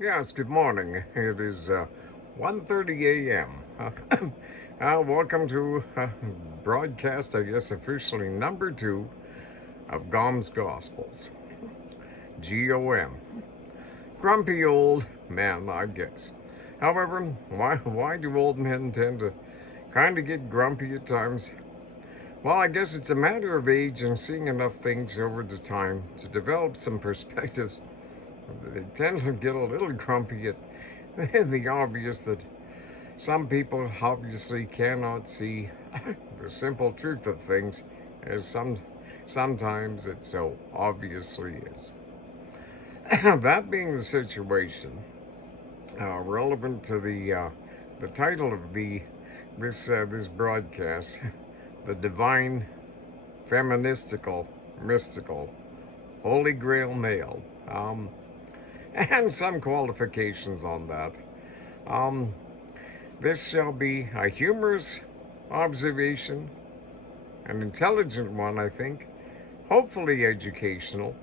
Yes, good morning. It is 1:30 a.m. Welcome to broadcast, I guess, officially number 2 of Gom's Gospels. GOM. Grumpy old man, I guess. However, why do old men tend to kind of get grumpy at times? Well, I guess it's a matter of age and seeing enough things over the time to develop some perspectives. They tend to get a little grumpy at the obvious that some people obviously cannot see the simple truth of things as sometimes it so obviously is. That being the situation, relevant to the title of this broadcast, the divine, feministical, mystical, holy grail male, and some qualifications on that. Um, This shall be a humorous observation, an intelligent one, I think, hopefully educational,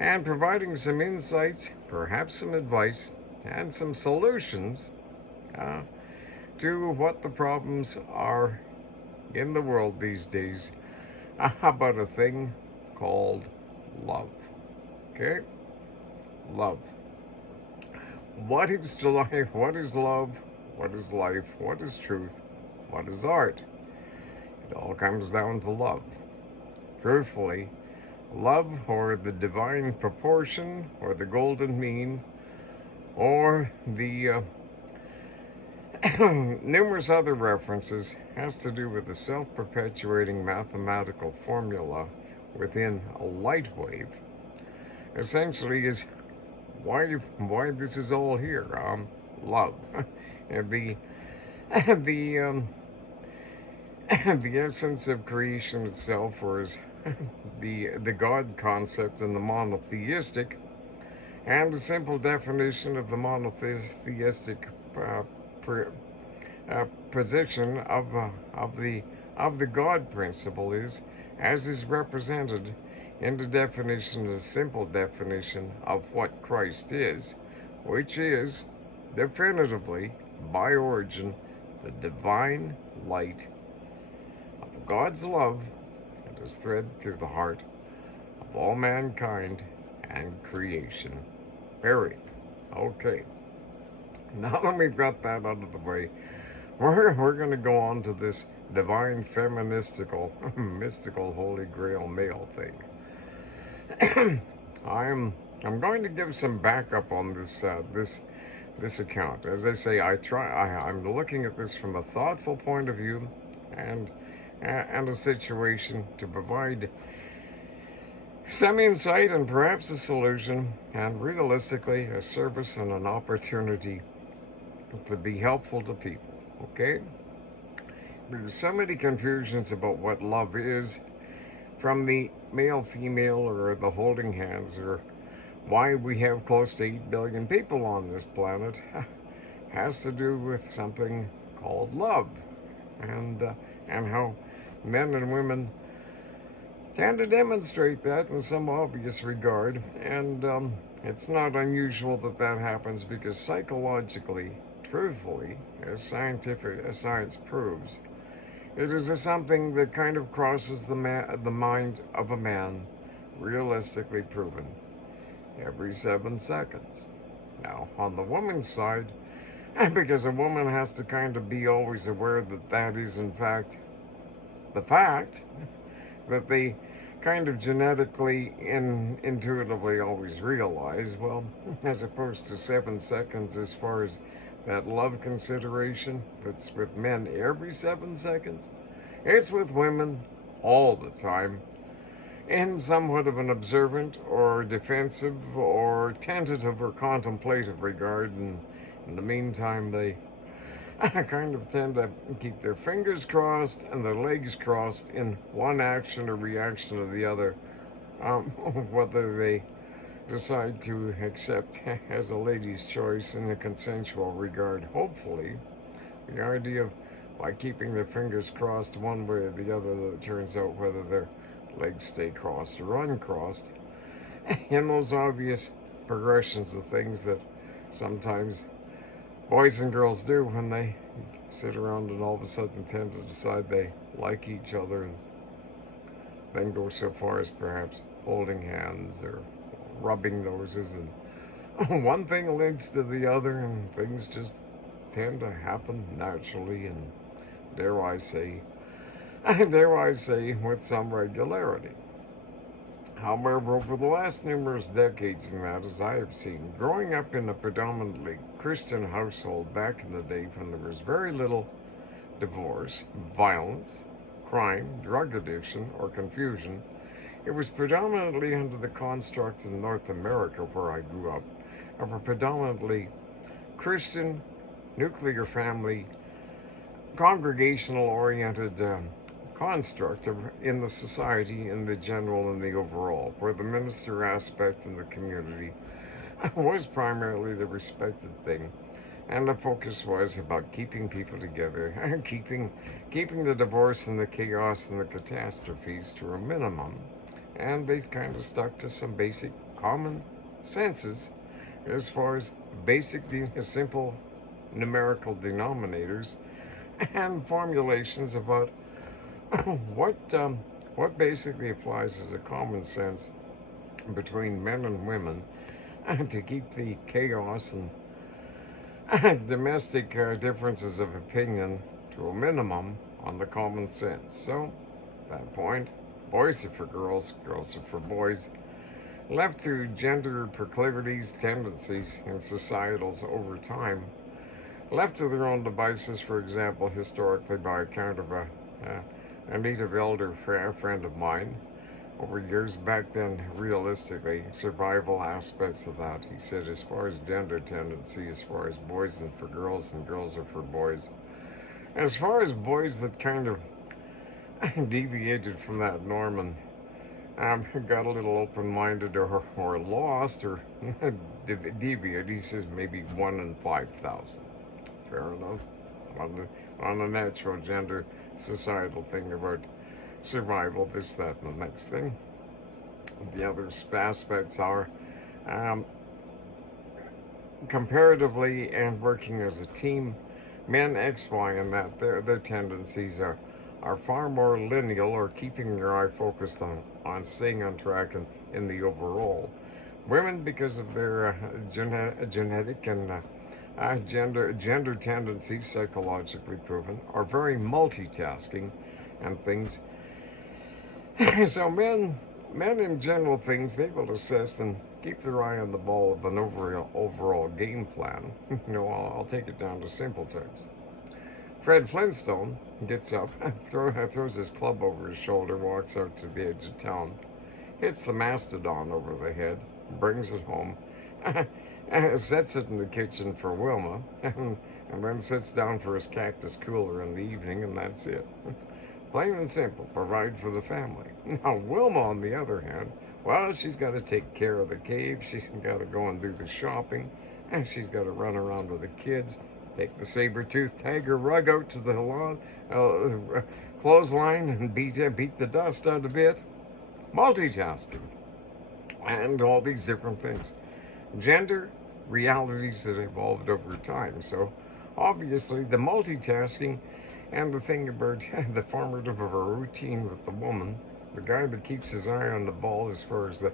and providing some insights, perhaps some advice, and some solutions uh, to what the problems are in the world these days about a thing called love. Okay? Love. What is life? What is love? What is life? What is truth? What is art? It all comes down to love. Truthfully, love, or the divine proportion, or the golden mean, or the numerous other references, has to do with the self-perpetuating mathematical formula within a light wave. Essentially, is why this is all here. Love. And the the essence of creation itself, or is the God concept in the monotheistic, and the simple definition of the monotheistic pre, position of the God principle is, as is represented in the definition, the simple definition of what Christ is, which is definitively, by origin, the divine light of God's love that is thread through the heart of all mankind and creation. Period. Okay. Now that we've got that out of the way, we're going to go on to this divine, feministical, mystical, holy grail male thing. I'm going to give some backup on this account. As I say, I'm looking at this from a thoughtful point of view, and a situation to provide some insight and perhaps a solution, and realistically a service and an opportunity to be helpful to people. Okay? There's so many confusions about what love is, from the male-female or the holding hands, or why we have close to 8 billion people on this planet, has to do with something called love, and how men and women tend to demonstrate that in some obvious regard. And it's not unusual that that happens, because psychologically, truthfully, as science proves, it is something that kind of crosses the mind of a man, realistically proven, every 7 seconds. Now, on the woman's side, because a woman has to kind of be always aware that that is, in fact, the fact, that they kind of genetically and intuitively always realize, well, as opposed to 7 seconds as far as that love consideration that's with men every 7 seconds, it's with women all the time, in somewhat of an observant or defensive or tentative or contemplative regard. And in the meantime, they kind of tend to keep their fingers crossed and their legs crossed in one action or reaction to the other, whether they decide to accept as a lady's choice in a consensual regard. Hopefully, the idea of, by keeping their fingers crossed one way or the other, that it turns out whether their legs stay crossed or uncrossed, in those obvious progressions of things that sometimes boys and girls do when they sit around and all of a sudden tend to decide they like each other and then go so far as perhaps holding hands or rubbing noses, and one thing leads to the other, and things just tend to happen naturally and dare I say, with some regularity. However, over the last numerous decades, and that, as I have seen, growing up in a predominantly Christian household back in the day when there was very little divorce, violence, crime, drug addiction, or confusion, it was predominantly under the construct in North America where I grew up of a predominantly Christian, nuclear family, congregational oriented construct in the society in the general and the overall, where the minister aspect in the community was primarily the respected thing, and the focus was about keeping people together and keeping the divorce and the chaos and the catastrophes to a minimum. And they've kind of stuck to some basic common senses as far as basic simple numerical denominators and formulations about what basically applies as a common sense between men and women to keep the chaos and domestic differences of opinion to a minimum on the common sense. So, at that point, boys are for girls, girls are for boys. Left to gender proclivities, tendencies, and societals over time, left to their own devices, for example, historically by account of a native elder friend of mine over years back then, realistically, survival aspects of that. He said, as far as gender tendency, as far as boys and for girls and girls are for boys, as far as boys that kind of deviated from that norm and got a little open-minded or lost or deviated, he says maybe 1 in 5,000. Fair enough. On the natural gender societal thing about survival, this, that, and the next thing. The other aspects are comparatively and working as a team, men X, Y, and that their tendencies are far more lineal, or keeping your eye focused on staying on track in the overall. Women, because of their genetic and gender tendencies, psychologically proven, are very multitasking and things. So men in general things, they will assess and keep their eye on the ball of an overall game plan. I'll take it down to simple terms. Fred Flintstone gets up, throws his club over his shoulder, walks out to the edge of town, hits the mastodon over the head, brings it home, sets it in the kitchen for Wilma, and then sits down for his cactus cooler in the evening, and that's it. Plain and simple, provide for the family. Now, Wilma, on the other hand, well, she's got to take care of the cave, she's got to go and do the shopping, and she's got to run around with the kids, take the saber-tooth tiger rug out to the lawn, clothesline, and beat the dust out of it. Multitasking. And all these different things. Gender realities that evolved over time. So, obviously, the multitasking and the thing about the formative of a routine with the woman, the guy that keeps his eye on the ball as far as the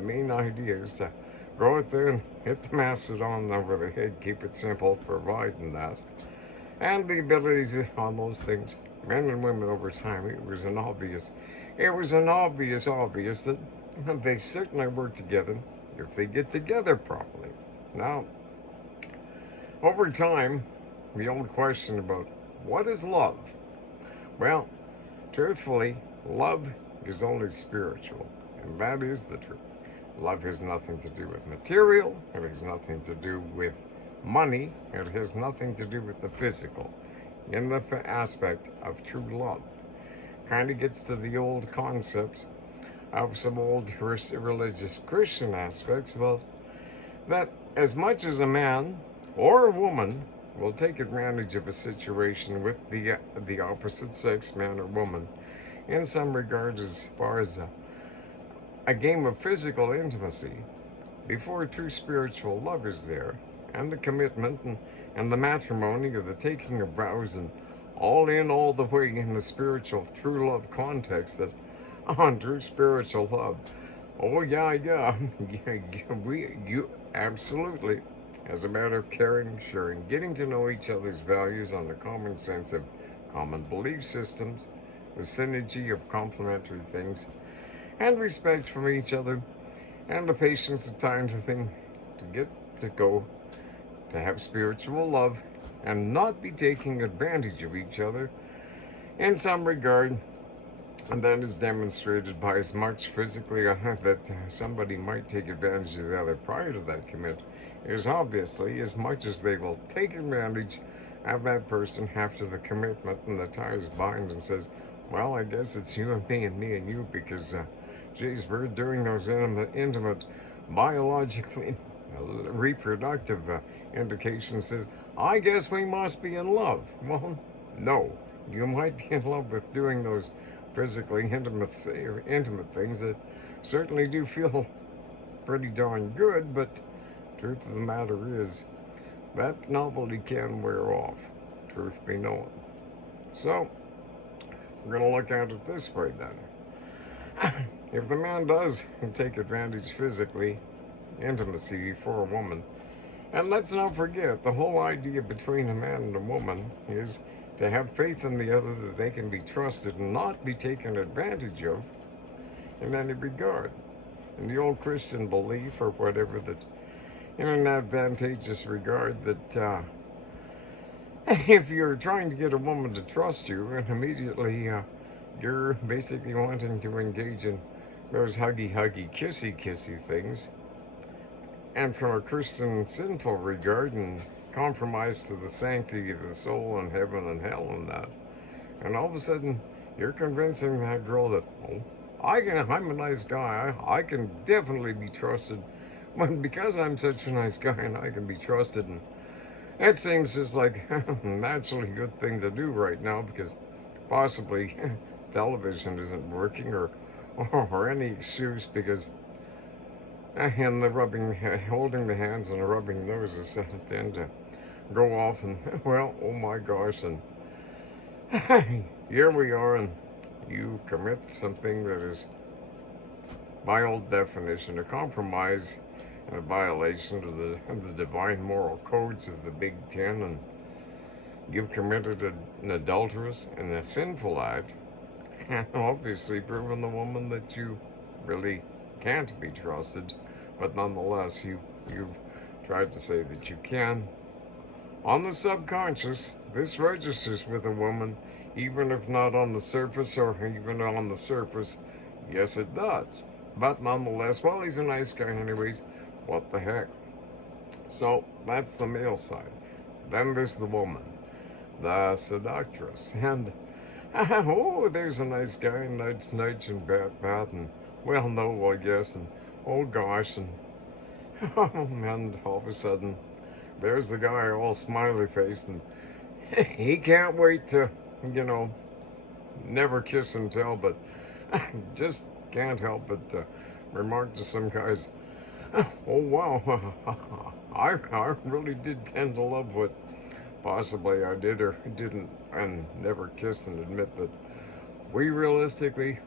main idea is to go out there and hit the mastodon over the head, keep it simple, providing that. And the abilities on those things, men and women over time, it was an obvious that they certainly work together if they get together properly. Now, over time, the old question about what is love? Well, truthfully, love is only spiritual, and that is the truth. Love has nothing to do with material, it has nothing to do with money, it has nothing to do with the physical, in the aspect of true love. Kind of gets to the old concept of some old religious Christian aspects about that as much as a man or a woman will take advantage of a situation with the opposite sex, man or woman, in some regards as far as a game of physical intimacy, before true spiritual love is there, and the commitment and the matrimony or the taking of vows and all in all the way in the spiritual true love context that on true spiritual love. Oh yeah, you absolutely. As a matter of caring, sharing, getting to know each other's values on the common sense of common belief systems, the synergy of complementary things, and respect from each other, and the patience of time to get to go, to have spiritual love, and not be taking advantage of each other in some regard. And that is demonstrated by as much physically that somebody might take advantage of the other prior to that commit, is obviously as much as they will take advantage of that person after the commitment and the ties bind and says, well, I guess it's you and me and you because, geez, we're doing those intimate biologically reproductive indications. Says, I guess we must be in love. Well, no. You might be in love with doing those physically intimate things that certainly do feel pretty darn good, but truth of the matter is that novelty can wear off, truth be known. So we're going to look at it this way then. If the man does take advantage physically, intimacy for a woman, and let's not forget the whole idea between a man and a woman is to have faith in the other, that they can be trusted and not be taken advantage of in any regard. In the old Christian belief or whatever, that in an advantageous regard, that if you're trying to get a woman to trust you and immediately you're basically wanting to engage in those huggy, kissy things, and from a Christian sinful regard and compromise to the sanctity of the soul and heaven and hell and that, and all of a sudden you're convincing that girl that, oh, I'm a nice guy, I can definitely be trusted, but because I'm such a nice guy and I can be trusted, and it seems just like an actually good thing to do right now because possibly television isn't working or any excuse, because and the rubbing, holding the hands and the rubbing noses tend to go off, and well, oh my gosh, and here we are, and you commit something that is, by old definition, a compromise and a violation of the divine moral codes of the Big Ten, and you've committed an adulterous and a sinful act, and obviously proven the woman that you really can't be trusted, but nonetheless you've tried to say that you can. On the subconscious, this registers with a woman, even if not on the surface, or even on the surface, yes it does. But nonetheless, well, he's a nice guy anyways, what the heck. So that's the male side. Then there's the woman, the seductress, and oh, there's a nice guy, nudge and bat, and well, no, I guess, and oh gosh, and and all of a sudden, there's the guy all smiley faced, and he can't wait to, never kiss and tell, but just can't help but remark to some guys, oh wow, I really did tend to love what possibly I did or didn't, and never kissed and admit that we realistically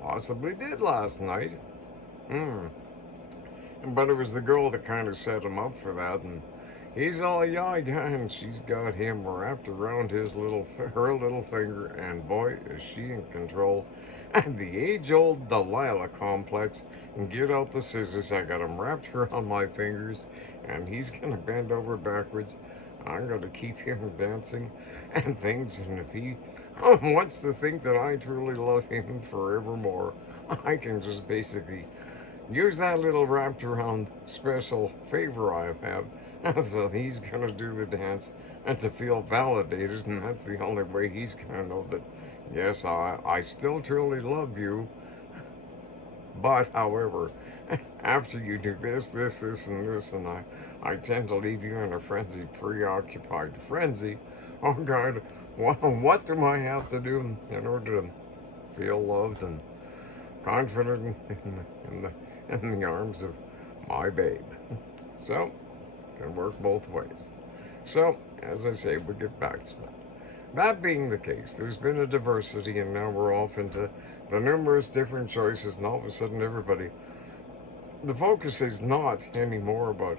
possibly did last night. But it was the girl that kind of set him up for that, and he's all yeah, and she's got him wrapped around her little finger, and boy, is she in control. And the age-old Delilah complex, and get out the scissors, I got him wrapped around my fingers, and he's gonna bend over backwards. I'm gonna keep him dancing and things, and if he wants to think that I truly love him forevermore, I can just basically use that little wrapped around special favor I have. So he's gonna do the dance and to feel validated, and that's the only way he's gonna know that, yes, I still truly love you. But however, after you do this, and this, and I tend to leave you in a preoccupied frenzy. Oh God, what do I have to do in order to feel loved and confident in the arms of my babe. So, can work both ways. So, as I say, we'll get back to that. That being the case, there's been a diversity, and now we're off into the numerous different choices, and all of a sudden everybody, the focus is not anymore about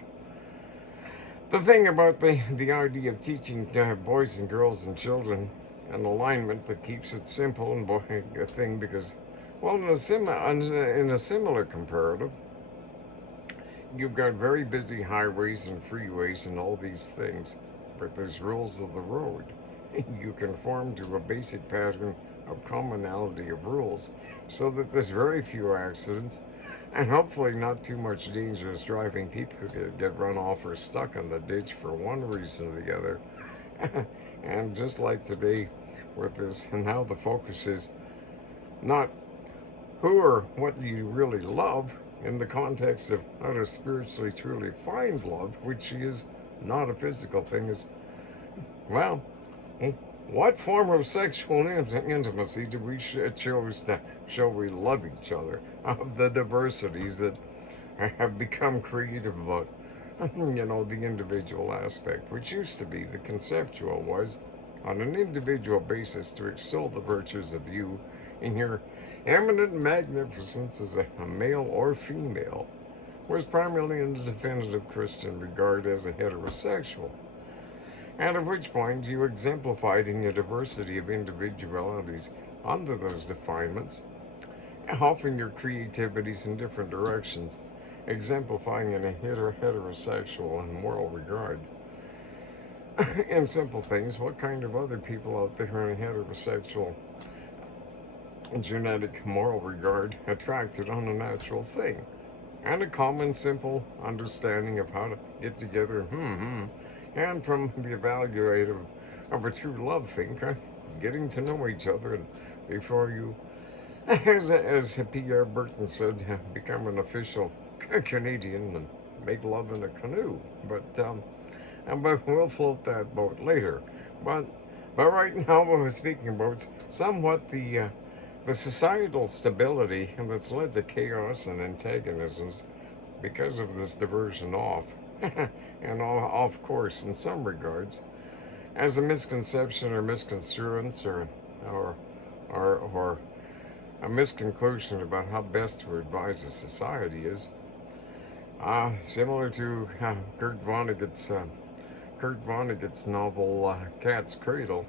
the thing about the idea of teaching boys and girls and children an alignment that keeps it simple and a thing, because, well, in a similar comparative, you've got very busy highways and freeways and all these things, but there's rules of the road. You conform to a basic pattern of commonality of rules, so that there's very few accidents, and hopefully not too much dangerous driving. People get run off or stuck in the ditch for one reason or the other. And just like today with this, and now the focus is not who or what you really love in the context of how to spiritually truly find love, which is not a physical thing, is, well, what form of sexual intimacy do we choose to show we love each other, of the diversities that have become creative about, the individual aspect, which used to be the conceptual was on an individual basis to extol the virtues of you in your eminent magnificence as a male or female, was primarily in the definitive Christian regard as a heterosexual, and at which point you exemplified in your diversity of individualities under those definements, offering your creativities in different directions, exemplifying in a heterosexual and moral regard. In simple things, what kind of other people out there in a heterosexual genetic moral regard attracted on a natural thing, and a common simple understanding of how to get together, and from the evaluative of a true love thing, getting to know each other, and before you, as Pierre Burton said, become an official Canadian and make love in a canoe. But we'll float that boat later. But right now, when we're speaking about somewhat the societal stability that's led to chaos and antagonisms because of this diversion off, and off course in some regards, as a misconception or misconstruence or a misconclusion about how best to advise a society is, similar to Kurt Vonnegut's novel Cat's Cradle,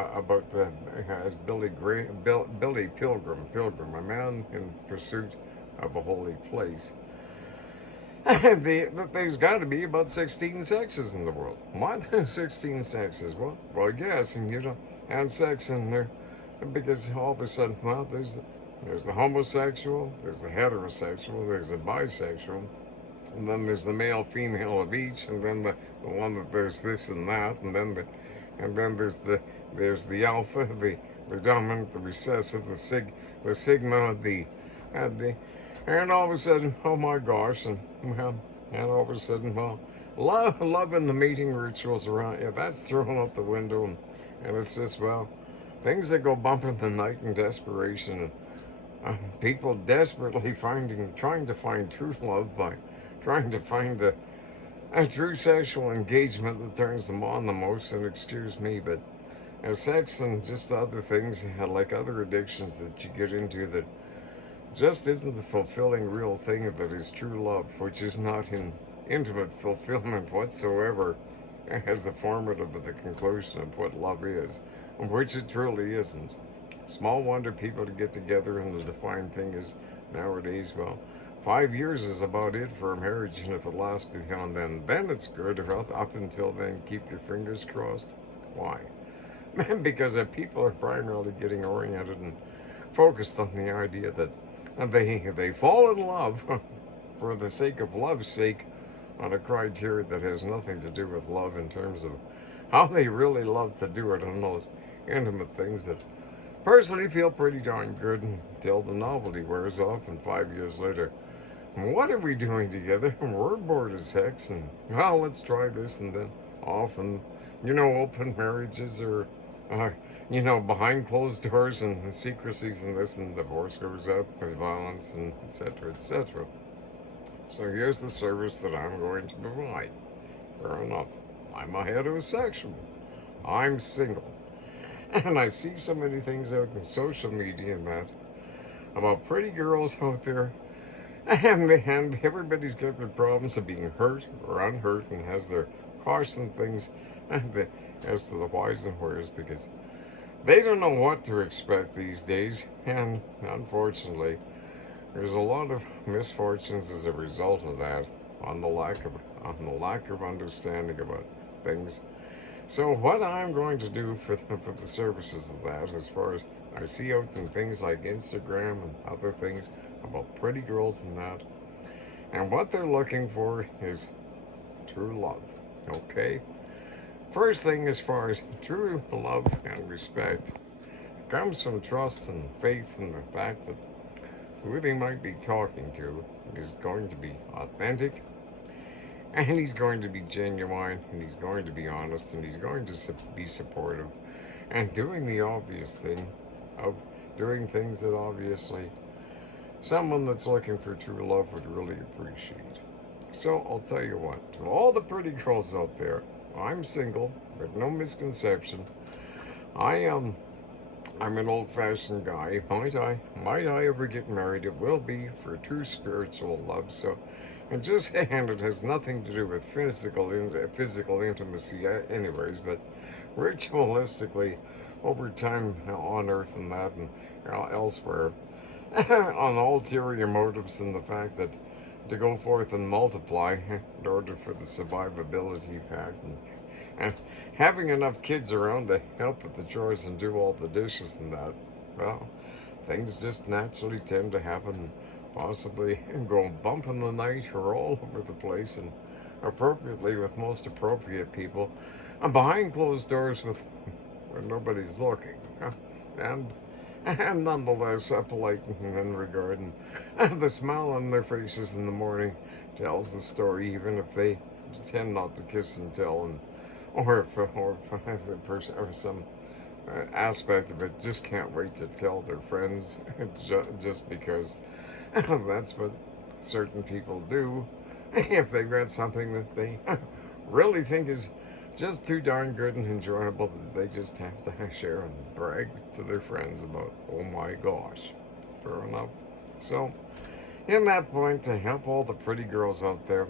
about as Billy Pilgrim, a man in pursuit of a holy place. There's got to be about 16 sexes in the world. What? 16 sexes? Well, yes, and sex in there, because all of a sudden, well, there's the homosexual, there's the heterosexual, there's the bisexual, and then there's the male, female of each, and then the one that there's this and that, and then there's the alpha, the dominant, the recessive, the sigma, and all of a sudden, oh my gosh, and all of a sudden, love and the mating rituals around, that's thrown out the window, and it's just, things that go bump in the night in desperation, and people desperately trying to find true love by trying to find a true sexual engagement that turns them on the most. And excuse me, but sex and just the other things, like other addictions that you get into, that just isn't the fulfilling real thing of it is true love, which is not in intimate fulfillment whatsoever as the formative of the conclusion of what love is, which it truly isn't. Small wonder people to get together, and the defined thing is nowadays, 5 years is about it for a marriage, and if it lasts beyond then it's good. Up until then, keep your fingers crossed. Why? Because people are primarily getting oriented and focused on the idea that they fall in love for the sake of love's sake, on a criteria that has nothing to do with love in terms of how they really love to do it on those intimate things that personally feel pretty darn good until the novelty wears off, and 5 years later, what are we doing together? We're bored as heck, and let's try this, and then off, and open marriages, or you know, behind closed doors and secrecies and this, and divorce goes up, and violence, and etc., etc. So here's the service that I'm going to provide. Fair enough. I'm a heterosexual. I'm single. And I see so many things out in social media and that about pretty girls out there, and everybody's got their problems of being hurt or unhurt and has their caution things as to the whys and wheres, because they don't know what to expect these days, and unfortunately, there's a lot of misfortunes as a result of that, on the lack of understanding about things. So what I'm going to do for the services of that, as far as I see out in things like Instagram and other things about pretty girls and that, and what they're looking for is true love. Okay? First thing, as far as true love and respect, comes from trust and faith in the fact that who they might be talking to is going to be authentic, and he's going to be genuine, and he's going to be honest, and he's going to be supportive, and doing the obvious thing of doing things that obviously someone that's looking for true love would really appreciate. So I'll tell you what, to all the pretty girls out there, I'm single, but no misconception. I'm an old-fashioned guy. Might I ever get married? It will be for true spiritual love. So, and just and it has nothing to do with physical intimacy, anyways. But ritualistically, over time on Earth and that and elsewhere, on ulterior motives and the fact that to go forth and multiply in order for the survivability fact, and having enough kids around to help with the chores and do all the dishes and that, well, things just naturally tend to happen, possibly go bump in the night or all over the place, and appropriately with most appropriate people, and behind closed doors with where nobody's looking, and nonetheless polite in regard, and the smile on their faces in the morning tells the story, even if they tend not to kiss and tell, and or if the person or some aspect of it just can't wait to tell their friends, just because that's what certain people do if they've got something that they really think is just too darn good and enjoyable that they just have to share and brag to their friends about. Oh my gosh. Fair enough. So, in that point, to help all the pretty girls out there,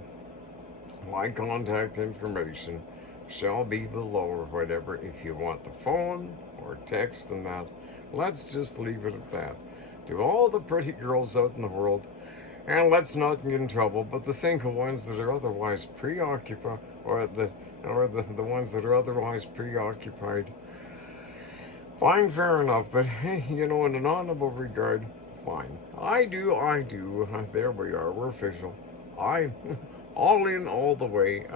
my contact information shall be below or whatever. If you want the phone or text and that, let's just leave it at that. To all the pretty girls out in the world, and let's not get in trouble, but the single ones that are otherwise preoccupied, or the ones that are otherwise preoccupied, fine, fair enough, but hey, you know, in an honorable regard, fine. I do, there we are, we're official. I, all in, all the way,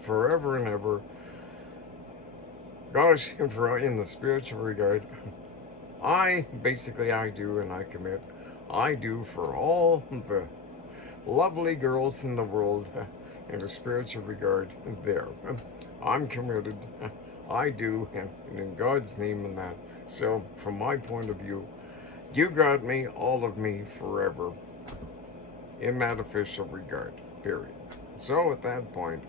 forever and ever. Gosh, in the spiritual regard, I do and I commit. I do for all the lovely girls in the world in a spiritual regard there. I'm committed. I do, and in God's name and that. So, from my point of view, you got me, all of me, forever, in that official regard, period. So, at that point,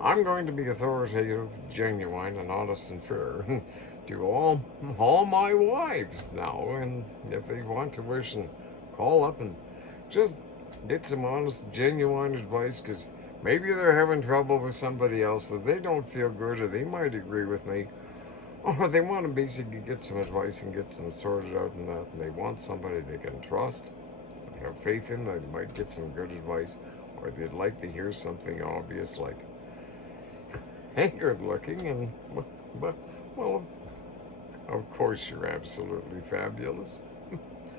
I'm going to be authoritative, genuine, and honest and fair to all my wives now, and if they want to wish and call up and just get some honest, genuine advice, because maybe they're having trouble with somebody else that they don't feel good, or they might agree with me, or they want to basically get some advice and get some sorted out and that, and they want somebody they can trust, have faith in, that they might get some good advice, or they'd like to hear something obvious like, hey, good looking, and, well, of course you're absolutely fabulous.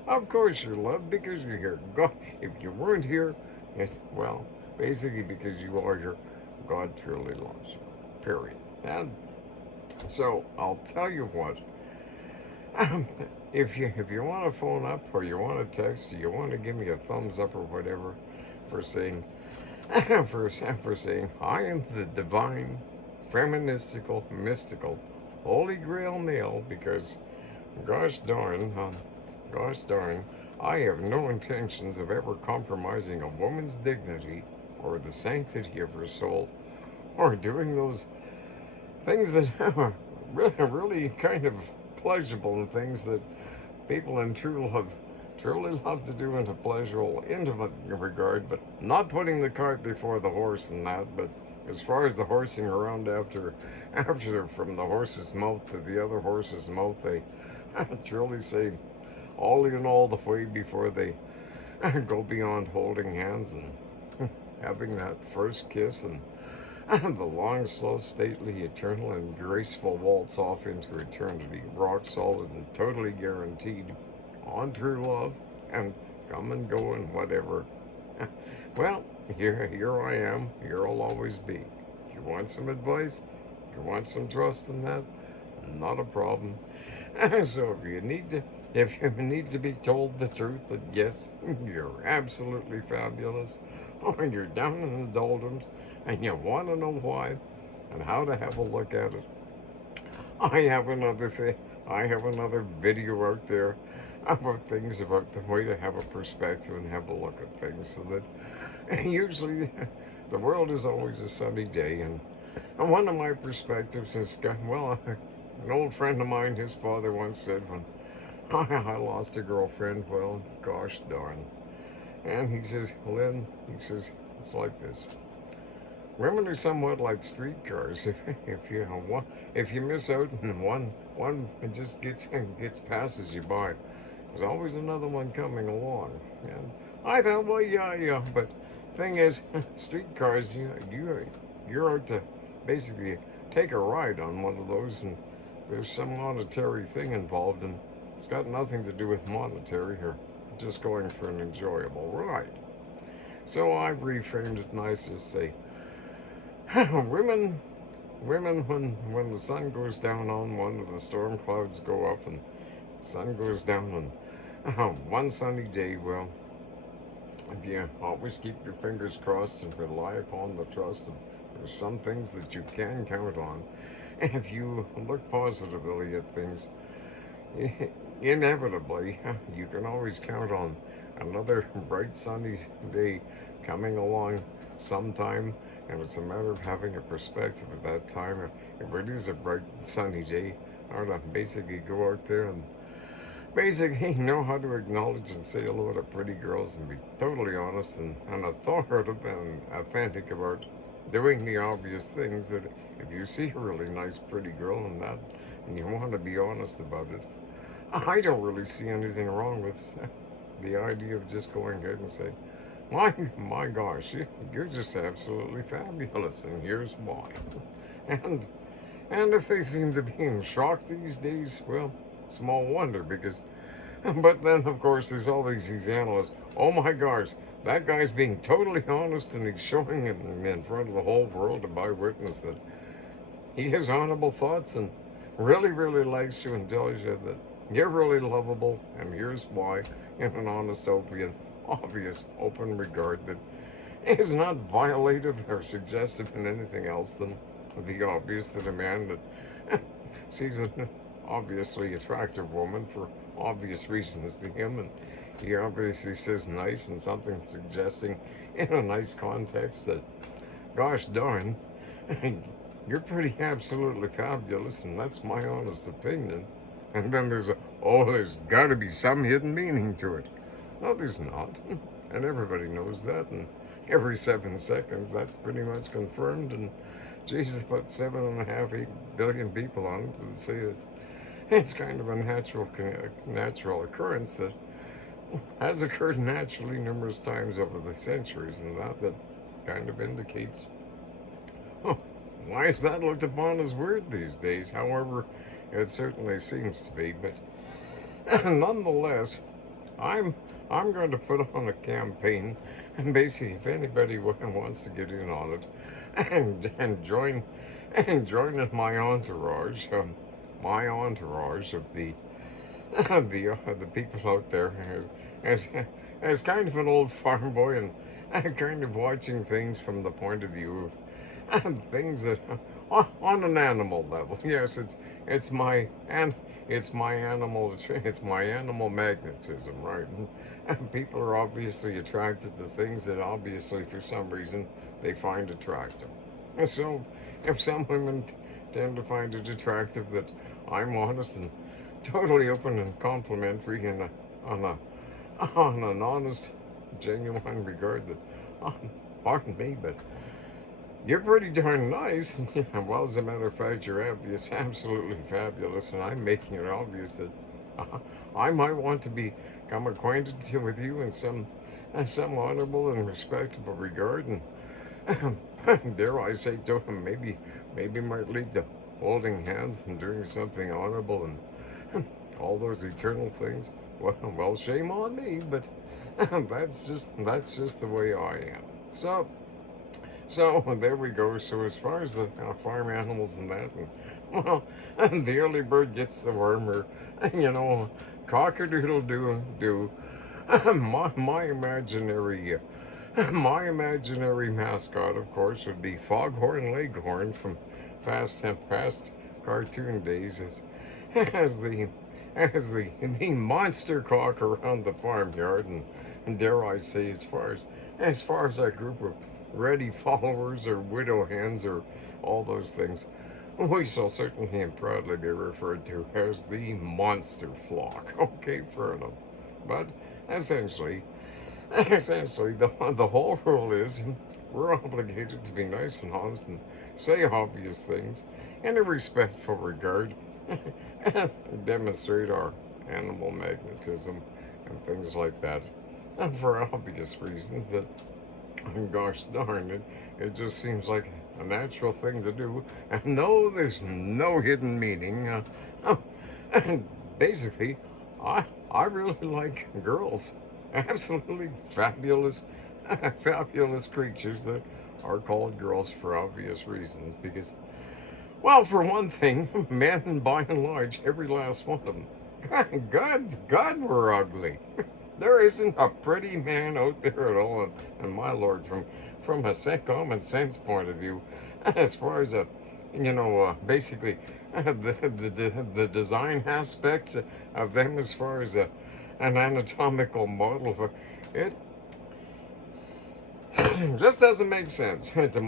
Of course you're loved because you're here. God, if you weren't here, well, basically because you are here, God truly loves you. Period. And so I'll tell you what. If you want to phone up or you want to text, or you want to give me a thumbs up or whatever for saying for saying I am the divine, feministical, mystical, holy grail male, because gosh darn, I have no intentions of ever compromising a woman's dignity or the sanctity of her soul, or doing those things that are really kind of pleasurable and things that people in truly love to do in a pleasurable, intimate regard, but not putting the cart before the horse and that. But as far as the horsing around after from the horse's mouth to the other horse's mouth, they truly say all in all the way before they go beyond holding hands and having that first kiss and the long, slow, stately, eternal, and graceful waltz off into eternity, rock solid and totally guaranteed on true love and come and go and whatever. Well, here I am. Here I'll always be. You want some advice? You want some trust in that? Not a problem. So if you need to be told the truth that yes, you're absolutely fabulous, or you're down in the doldrums and you want to know why and how to have a look at it, I have another video out there about the way to have a perspective and have a look at things, so that usually the world is always a sunny day. And one of my perspectives is, well, an old friend of mine, his father once said, when I lost a girlfriend, well, gosh darn. And he says, Lynn, it's like this. Women are somewhat like streetcars. If you miss out and one just passes you by, there's always another one coming along. And I thought, well, yeah, but thing is, streetcars, you're out to basically take a ride on one of those, and there's some monetary thing involved, and it's got nothing to do with monetary or just going for an enjoyable ride. So I've reframed it nice to say, women, when the sun goes down on one of the storm clouds go up and the sun goes down on one sunny day, well, you always keep your fingers crossed and rely upon the trust of there's some things that you can count on. And if you look positively at things, inevitably, you can always count on another bright sunny day coming along sometime, and it's a matter of having a perspective at that time. If it is a bright sunny day, I ought to basically go out there and basically know how to acknowledge and say hello to pretty girls and be totally honest and authoritative and authentic about doing the obvious things. That if you see a really nice pretty girl and you want to be honest about it, I don't really see anything wrong with the idea of just going ahead and saying, my gosh, you're just absolutely fabulous, and here's why. And if they seem to be in shock these days, well, small wonder, because, but then of course there's always these analysts, oh my gosh, that guy's being totally honest and he's showing it in front of the whole world to bear witness that he has honorable thoughts and really, really likes you and tells you that you're really lovable, and here's why, in an honest, obvious, open regard that is not violative or suggestive in anything else than the obvious, that a man that sees an obviously attractive woman for obvious reasons to him, and he obviously says nice and something suggesting in a nice context that, gosh darn, you're pretty absolutely fabulous, and that's my honest opinion. And then there's got to be some hidden meaning to it. No, there's not. And everybody knows that. And every 7 seconds, that's pretty much confirmed. And Jesus, about 7.5, 8 billion people on it that say it's kind of a natural occurrence that has occurred naturally numerous times over the centuries. And that kind of indicates, why is that looked upon as weird these days? However, it certainly seems to be, but nonetheless, I'm going to put on a campaign, and basically, if anybody wants to get in on it and join in my entourage of the people out there, as kind of an old farm boy and kind of watching things from the point of view things that on an animal level. Yes, it's my and it's my animal it's my animal magnetism, right? And people are obviously attracted to things that obviously for some reason they find attractive. And so if some women tend to find it attractive that I'm honest and totally open and complimentary and on a on an honest, genuine regard that, pardon me, but you're pretty darn nice. Well, as a matter of fact, you're obvious, absolutely fabulous, and I'm making it obvious that I might want to become acquainted with you in some honorable and respectable regard, and dare I say to him, maybe might lead to holding hands and doing something honorable and all those eternal things. Well, shame on me, but that's just the way I am. So there we go. So as far as the farm animals and that, and, well, and the early bird gets the worm, or cock-a-doodle do. My imaginary mascot, of course, would be Foghorn Leghorn from past cartoon days, as the monster cock around the farmyard, and dare I say, as far as that group of ready followers or widow hens or all those things, we shall certainly and proudly be referred to as the monster flock. Okay, fair enough. But essentially, the whole rule is we're obligated to be nice and honest and say obvious things in a respectful regard and demonstrate our animal magnetism and things like that. And for obvious reasons that, gosh darn it, it just seems like a natural thing to do. And no, there's no hidden meaning. And basically, I really like girls. Absolutely fabulous, fabulous creatures that are called girls for obvious reasons. Because, well, for one thing, men, by and large, every last one of them, God, we're ugly. There isn't a pretty man out there at all, and my lord, from a common sense point of view, as far as basically the design aspects of them, as far as an anatomical model for it, just doesn't make sense in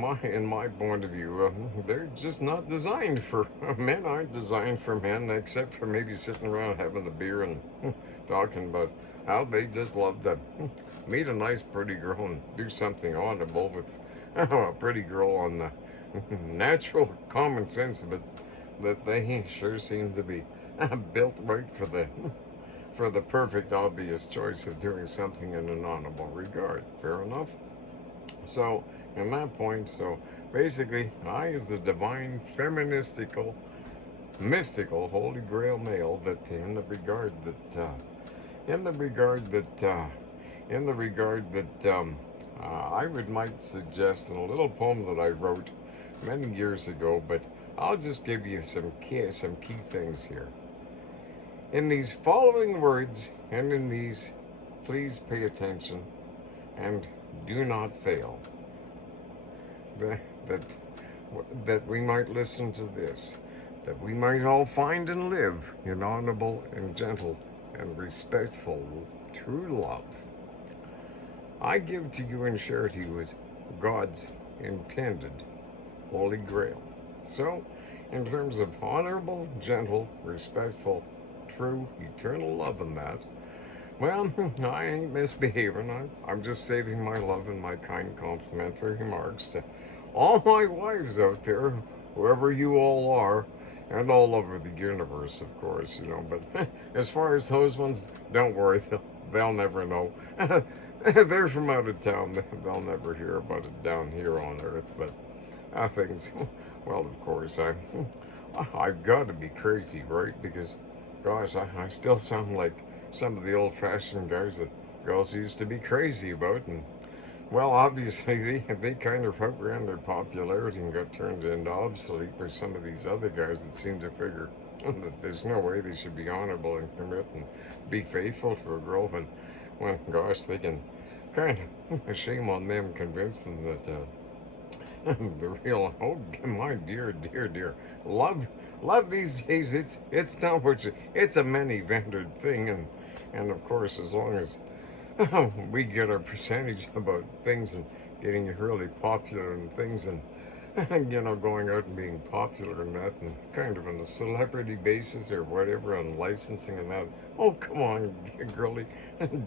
my point of view. They're just not designed for men. Aren't designed for men, except for maybe sitting around having a beer and talking about how they just love to meet a nice pretty girl and do something honorable with a pretty girl on the natural common sense of it, that they sure seem to be built right for the perfect obvious choice of doing something in an honorable regard. Fair enough. So, in that point, so basically, I, as the divine, feministical, mystical, holy grail male, that in the regard that I might suggest in a little poem that I wrote many years ago, but I'll just give you some key things here. In these following words, and in these, please pay attention and do not fail. That we might listen to this, that we might all find and live in honorable and gentle and respectful true love. I give to you in charity was God's intended holy grail. So, in terms of honorable, gentle, respectful, true, eternal love in that, well, I ain't misbehaving. I'm just saving my love and my kind complimentary remarks to all my wives out there, whoever you all are, and all over the universe, of course, But as far as those ones, don't worry, they'll never know. They're from out of town. They'll never hear about it down here on Earth. But things, well, of course, I've got to be crazy, right? Because, gosh, I still sound like some of the old-fashioned guys that girls used to be crazy about, and well, obviously they kind of outran their popularity and got turned into obsolete by some of these other guys that seem to figure that there's no way they should be honorable and commit and be faithful to a girl when gosh, they can kind of, shame on them, convince them that The real, oh my dear, dear, dear, love, these days, it's not what you, it's a many-vendored thing, and of course, as long as we get our percentage about things and getting really popular and things and going out and being popular and that and kind of on a celebrity basis or whatever on licensing and that. Oh, come on, girlie,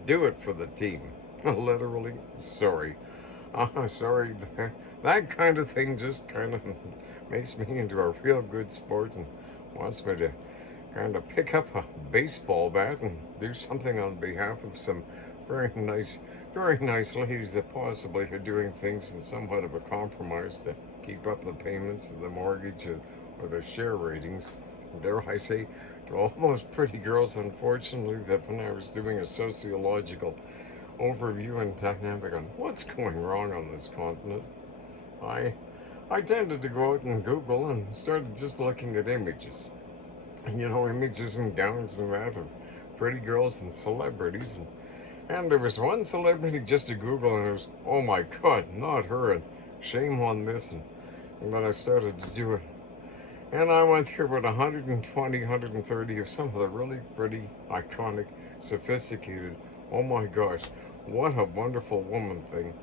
do it for the team. Literally, sorry. Sorry, that kind of thing just kind of makes me into a real good sport and wants me to kind of pick up a baseball bat and do something on behalf of some very nice, very nice ladies that possibly are doing things in somewhat of a compromise to keep up the payments of the mortgage or the share ratings. Dare I say, to all those pretty girls, unfortunately, that when I was doing a sociological overview and dynamic on what's going wrong on this continent, I tended to go out and Google and started just looking at images. Images and gowns and that of pretty girls and celebrities. And there was one celebrity just to Google and it was, oh my God, not her, and shame on this. And then I started to do it. And I went through about 120, 130 of some of the really pretty, iconic, sophisticated, oh my gosh, what a wonderful woman thing.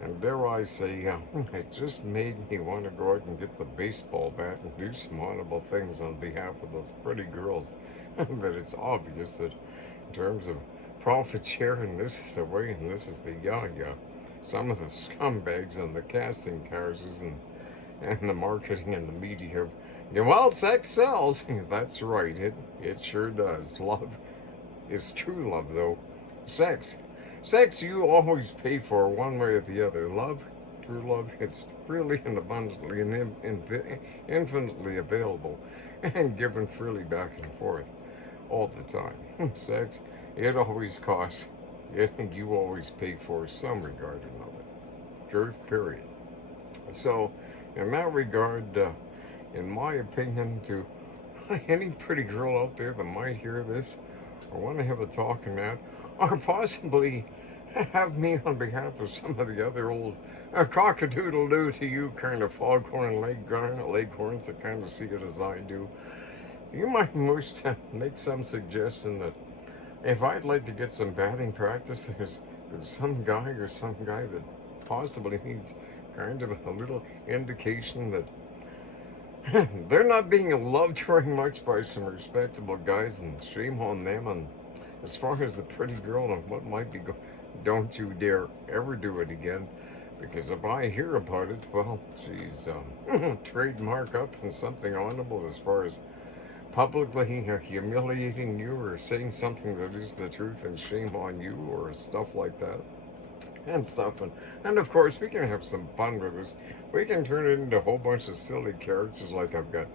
And dare I say, it just made me want to go out and get the baseball bat and do some honorable things on behalf of those pretty girls. But it's obvious that in terms of profit sharing, this is the way and this is the yah-yah. Some of the scumbags on the casting couches and the marketing and the media. Well, sex sells. That's right, it sure does. Love is true love, though. Sex you always pay for one way or the other. Love, true love, is freely and abundantly and infinitely available and given freely back and forth all the time. Sex, it always costs. You always pay for some regard or another. Truth, period. So, in that regard, in my opinion, to any pretty girl out there that might hear this or want to have a talk in that, or possibly have me on behalf of some of the other old cock-a-doodle-doo to you kind of foghorn leghorns that kind of see it as I do. You might wish to make some suggestion that if I'd like to get some batting practice, there's some guy that possibly needs kind of a little indication that they're not being loved very much by some respectable guys, and shame on them. And as far as the pretty girl and what might be going, don't you dare ever do it again, because if I hear about it, well, she's trademark up and something honorable as far as publicly humiliating you or saying something that is the truth and shame on you or stuff like that and stuff. And of course, we can have some fun with this. We can turn it into a whole bunch of silly characters, like I've got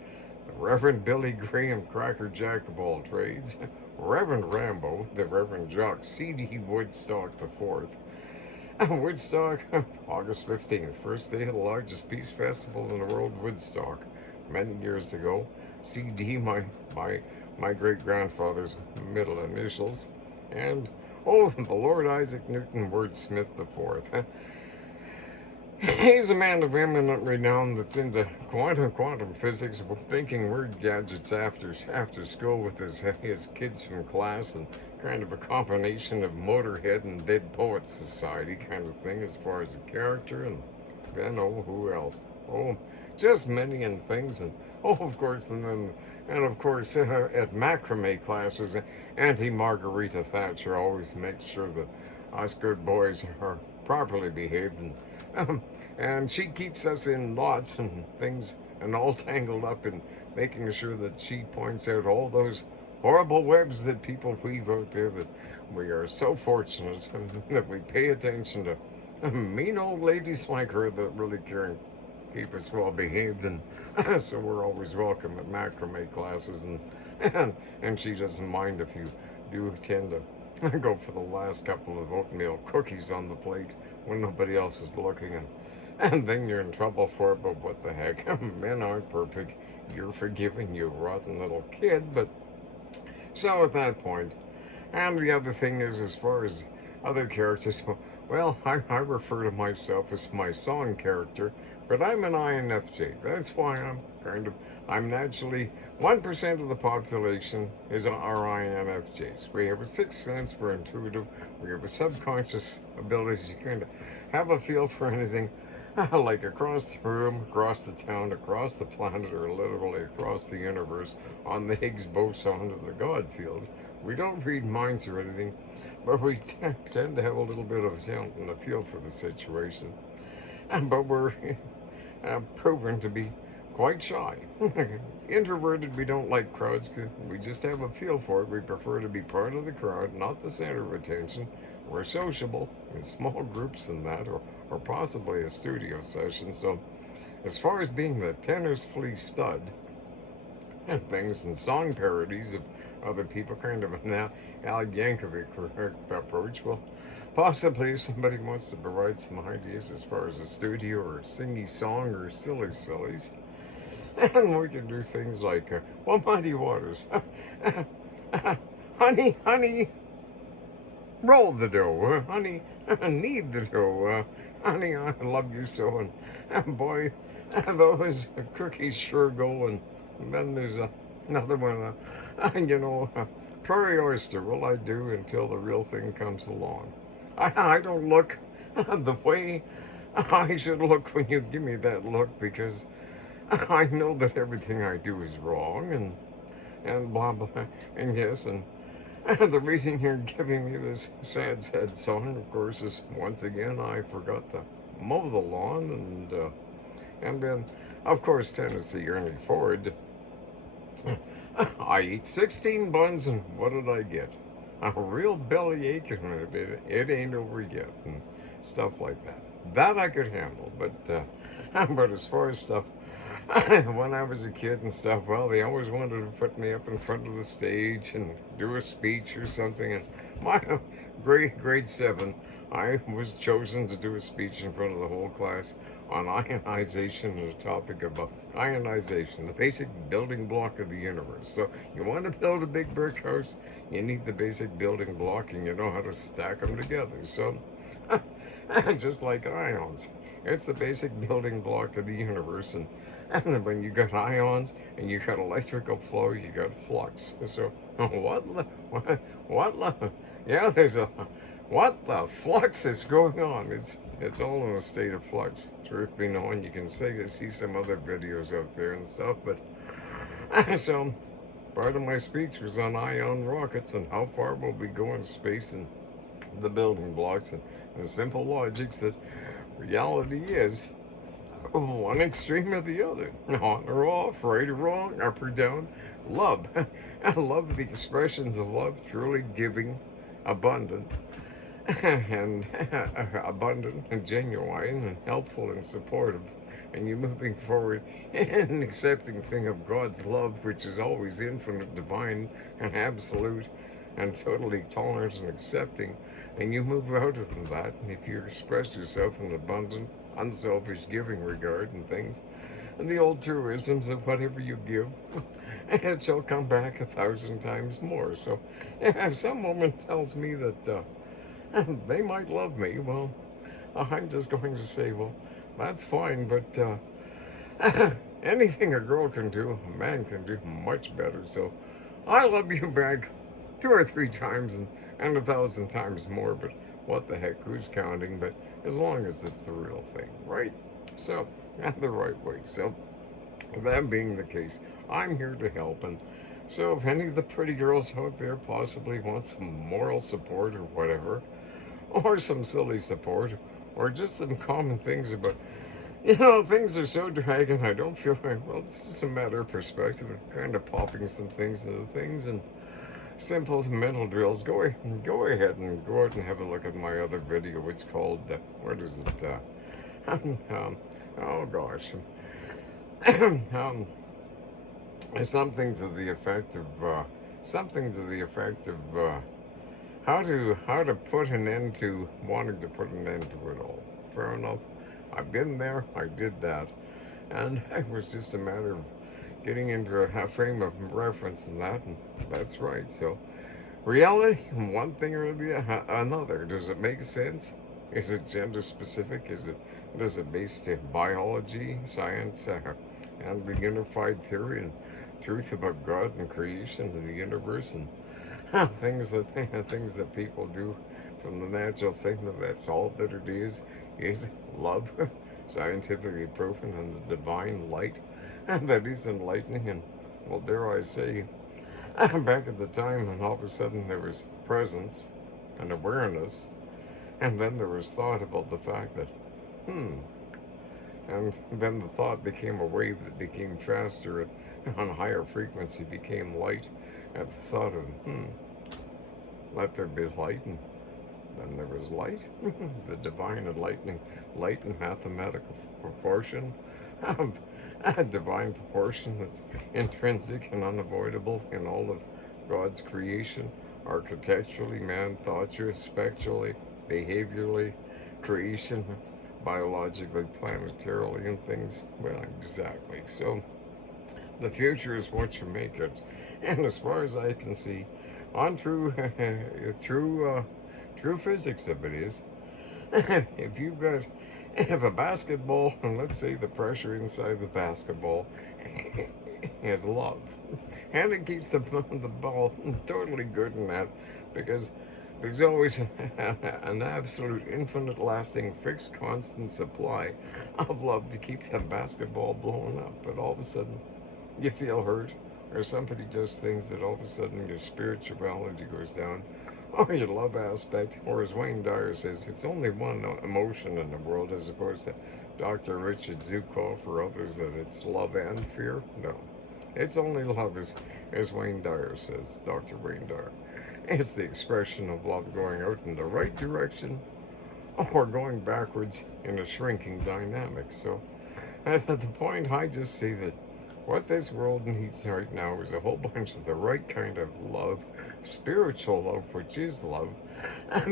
the Reverend Billy Graham, Cracker Jack of all trades, Reverend Rambo, the Reverend Jock C.D. Woodstock IV. Woodstock, August 15th, first day of the largest peace festival in the world, Woodstock, many years ago. C.D., my great-grandfather's middle initials, and the Lord Isaac Newton Wordsmith IV. He's a man of eminent renown that's into quantum physics, thinking word gadgets after school with his kids from class, and kind of a combination of Motorhead and Dead Poets Society kind of thing as far as a character. And then, who else? Just many and things. And of course, of course, at macrame classes, Auntie Margarita Thatcher always makes sure that us good boys are properly behaved, and she keeps us in knots and things and all tangled up in making sure that she points out all those horrible webs that people weave out there, that we are so fortunate that we pay attention to mean old ladies like her that really care and keep us well behaved, and so we're always welcome at macrame classes, and she doesn't mind if you do tend to go for the last couple of oatmeal cookies on the plate when nobody else is looking, and then you're in trouble for it. But what the heck, men aren't perfect. You're forgiven, you rotten little kid. But so at that point, and the other thing is, as far as other characters, Well, I refer to myself as my song character, but I'm an INFJ. That's why I'm naturally, 1% of the population is our INFJs. We have a sixth sense, we're intuitive, we have a subconscious ability to kind of have a feel for anything, like across the room, across the town, across the planet, or literally across the universe, on the Higgs boson of the God field. We don't read minds or anything, but we tend to have a little bit of talent and a feel for the situation. But we're proven to be quite shy. Introverted, we don't like crowds. We just have a feel for it. We prefer to be part of the crowd, not the center of attention. We're sociable in small groups and that, or possibly a studio session. So as far as being the tennis flea stud and things and song parodies of other people, kind of an Al Yankovic approach, well, possibly if somebody wants to provide some ideas as far as a studio or a singy song or sillies, and we can do things like, well, Muddy Waters, honey, roll the dough, honey, knead the dough, honey, I love you so, and boy, those cookies sure go, and then there's another one, prairie oyster, will I do until the real thing comes along. I don't look the way I should look when you give me that look, because I know that everything I do is wrong, and blah blah, and yes, and the reason you're giving me this sad song, of course, is once again I forgot to mow the lawn, and then, of course, Tennessee Ernie Ford. I eat 16 buns, and what did I get? A real bellyache, and it ain't over yet, and stuff like that. That I could handle, but as far as stuff, when I was a kid and stuff, well, they always wanted to put me up in front of the stage and do a speech or something, and my grade 7, I was chosen to do a speech in front of the whole class on ionization, and a topic about ionization, the basic building block of the universe. So you want to build a big brick house, you need the basic building block, and you know how to stack them together. So just like ions, it's the basic building block of the universe, and when you got ions and you got electrical flow, you got flux. So yeah, there's a what the flux is going on? It's all in a state of flux. Truth be known, you can see some other videos out there and stuff, but so part of my speech was on ion rockets and how far will we go in space, and the building blocks, and the simple logics that reality is one extreme or the other, on or off, right or wrong, up or down. Love. I love the expressions of love, truly giving, abundant, and abundant and genuine and helpful and supportive, and you moving forward in accepting thing of God's love, which is always infinite, divine, and absolute, and totally tolerant and accepting, and you move out of that, and if you express yourself in abundant, unselfish, giving regard and things, and the old truisms of whatever you give, it shall come back 1,000 times more. So if some woman tells me that they might love me, well, I'm just going to say, well, that's fine, but anything a girl can do, a man can do much better. So I love you back 2 or 3 times and 1,000 times more, but what the heck, who's counting? But as long as it's the real thing, right? So, the right way. So, that being the case, I'm here to help. And so if any of the pretty girls out there possibly want some moral support or whatever, or some silly support, or just some common things about, things are so dragging, I don't feel like, well, it's just a matter of perspective, kind of popping some things into things, and simple mental drills. Go ahead and go out and have a look at my other video. It's called, what is it? Oh gosh, something to the effect of how to put an end to wanting to put an end to it all. Fair enough. I've been there. I did that, and it was just a matter of getting into a frame of reference and that, and that's right. So reality, one thing or the another. Does it make sense? Is it gender specific? Is it based in biology, science, and the unified theory and truth about God and creation and the universe and things that people do from the natural thing that's all that it is love, scientifically proven, and the divine light that is enlightening. And well, dare I say, back at the time, and all of a sudden there was presence and awareness, and then there was thought about the fact that, and then the thought became a wave that became faster and on a higher frequency became light. At the thought of, let there be light, and then there was light, the divine enlightening light in mathematical proportion, a divine proportion that's intrinsic and unavoidable in all of God's creation, architecturally, man, thoughts, spectrally, behaviorally, creation, biologically, planetarily, and things. Well, exactly. So the future is what you make it, and as far as I can see, on true physics of it is, if a basketball, and let's say the pressure inside the basketball is love, and it keeps the ball totally good in that, because there's always an absolute, infinite, lasting, fixed, constant supply of love to keep that basketball blowing up. But all of a sudden, you feel hurt, or somebody does things that all of a sudden your spirituality goes down, or your love aspect, or as Wayne Dyer says, it's only one emotion in the world, as opposed to Dr. Richard Zukov or others, that it's love and fear. No, it's only love, as Wayne Dyer says, Dr. Wayne Dyer. It's the expression of love going out in the right direction or going backwards in a shrinking dynamic. So at the point, I just say that what this world needs right now is a whole bunch of the right kind of love, spiritual love, which is love.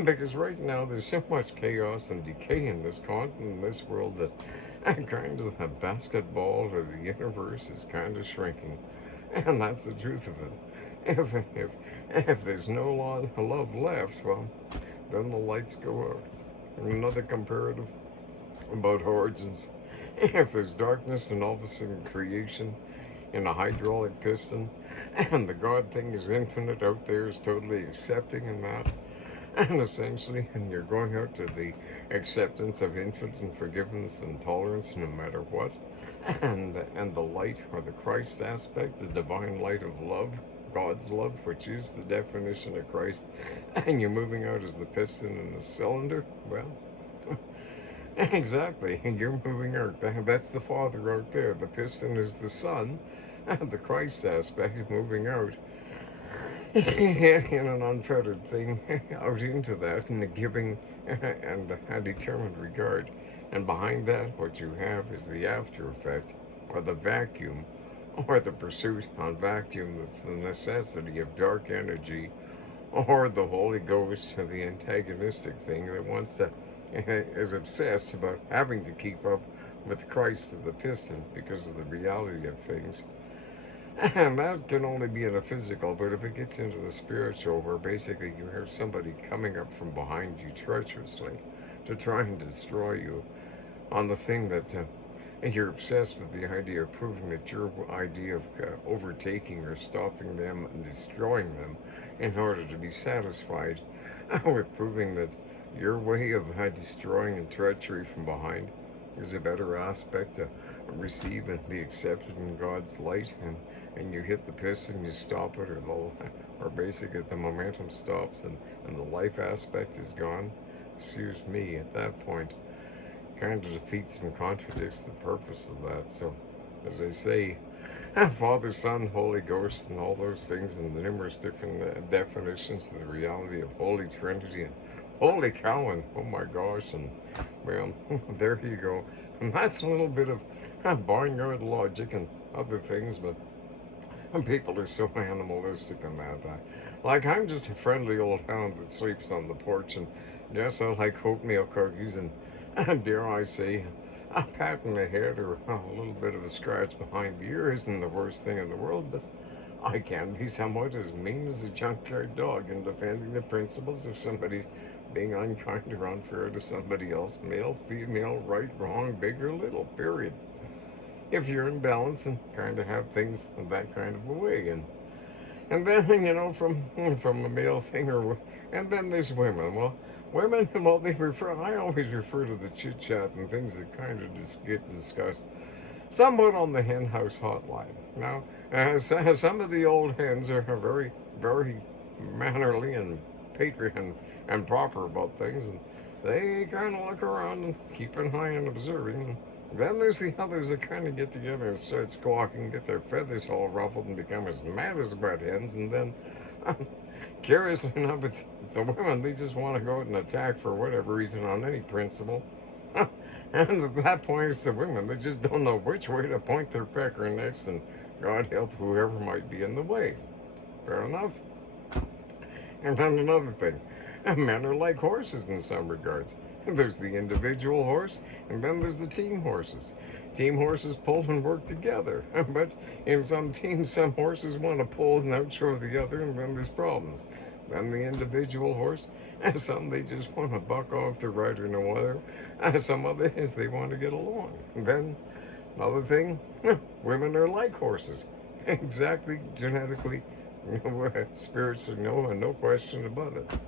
Because right now there's so much chaos and decay in this continent, in this world, that kind of the basketball or the universe is kind of shrinking. And that's the truth of it. If there's no love left, well, then the lights go out. And another comparative about origins. If there's darkness and all of a sudden creation in a hydraulic piston, and the God thing is infinite out there, is totally accepting in that, and essentially, and you're going out to the acceptance of infinite and forgiveness and tolerance no matter what, and the light, or the Christ aspect, the divine light of love, God's love, which is the definition of Christ, and you're moving out as the piston in the cylinder, well, exactly, and you're moving out. That's the Father out there. The piston is the Son, the Christ aspect, moving out in an unfettered thing out into that, and the giving and a determined regard. And behind that, what you have is the after effect, or the vacuum, or the pursuit on vacuum. That's the necessity of dark energy, or the Holy Ghost, or the antagonistic thing that wants to, is obsessed about having to keep up with Christ of the piston because of the reality of things. And that can only be in a physical, but if it gets into the spiritual, where basically you have somebody coming up from behind you treacherously to try and destroy you on the thing that you're obsessed with, the idea of proving that your idea of overtaking or stopping them and destroying them in order to be satisfied with proving that your way of destroying and treachery from behind is a better aspect to receive and be accepted in God's light, and you hit the piston, you stop it, or basically the momentum stops, and the life aspect is gone. Excuse me, at that point, kind of defeats and contradicts the purpose of that. So, as I say, Father, Son, Holy Ghost, and all those things, and the numerous different definitions of the reality of Holy Trinity, and holy cow, and oh my gosh, and well, there you go. And that's a little bit of barnyard logic and other things, but people are so animalistic in that. Like, I'm just a friendly old hound that sleeps on the porch, and yes, I like oatmeal cookies, and dare I say, a pat in the head or a little bit of a scratch behind the ear isn't the worst thing in the world, but I can be somewhat as mean as a junkyard dog in defending the principles of somebody's being unkind or unfair to somebody else, male, female, right, wrong, big or little, period. If you're in balance and kind of have things that kind of a way, and then from a male thing, and then there's women. Well, women, well, they refer. I always refer to the chit chat and things that kind of just get discussed somewhat on the hen house hotline. Now, some of the old hens are very, very mannerly and patriot and proper about things, and they kind of look around and keep an eye and observing. Then there's the others that kind of get together and start squawking, get their feathers all ruffled, and become as mad as red hens. And then, curiously enough, it's the women. They just want to go out and attack for whatever reason on any principle. And at that point, it's the women. They just don't know which way to point their pecker next, and God help whoever might be in the way. Fair enough? And then another thing. Men are like horses in some regards. There's the individual horse, and then there's the team horses. Team horses pull and work together. But in some teams, some horses want to pull and outshow the other, and then there's problems. Then the individual horse, and some they just want to buck off the rider no other. And some others, they want to get along. And then another thing, women are like horses. Exactly, genetically, spirits are no question about it.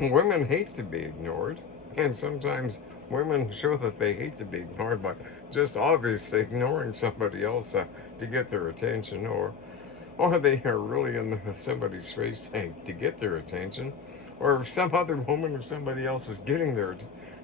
Women hate to be ignored, and sometimes women show that they hate to be ignored by just obviously ignoring somebody else to get their attention, or they are really in somebody's face to get their attention, or if some other woman or somebody else is getting their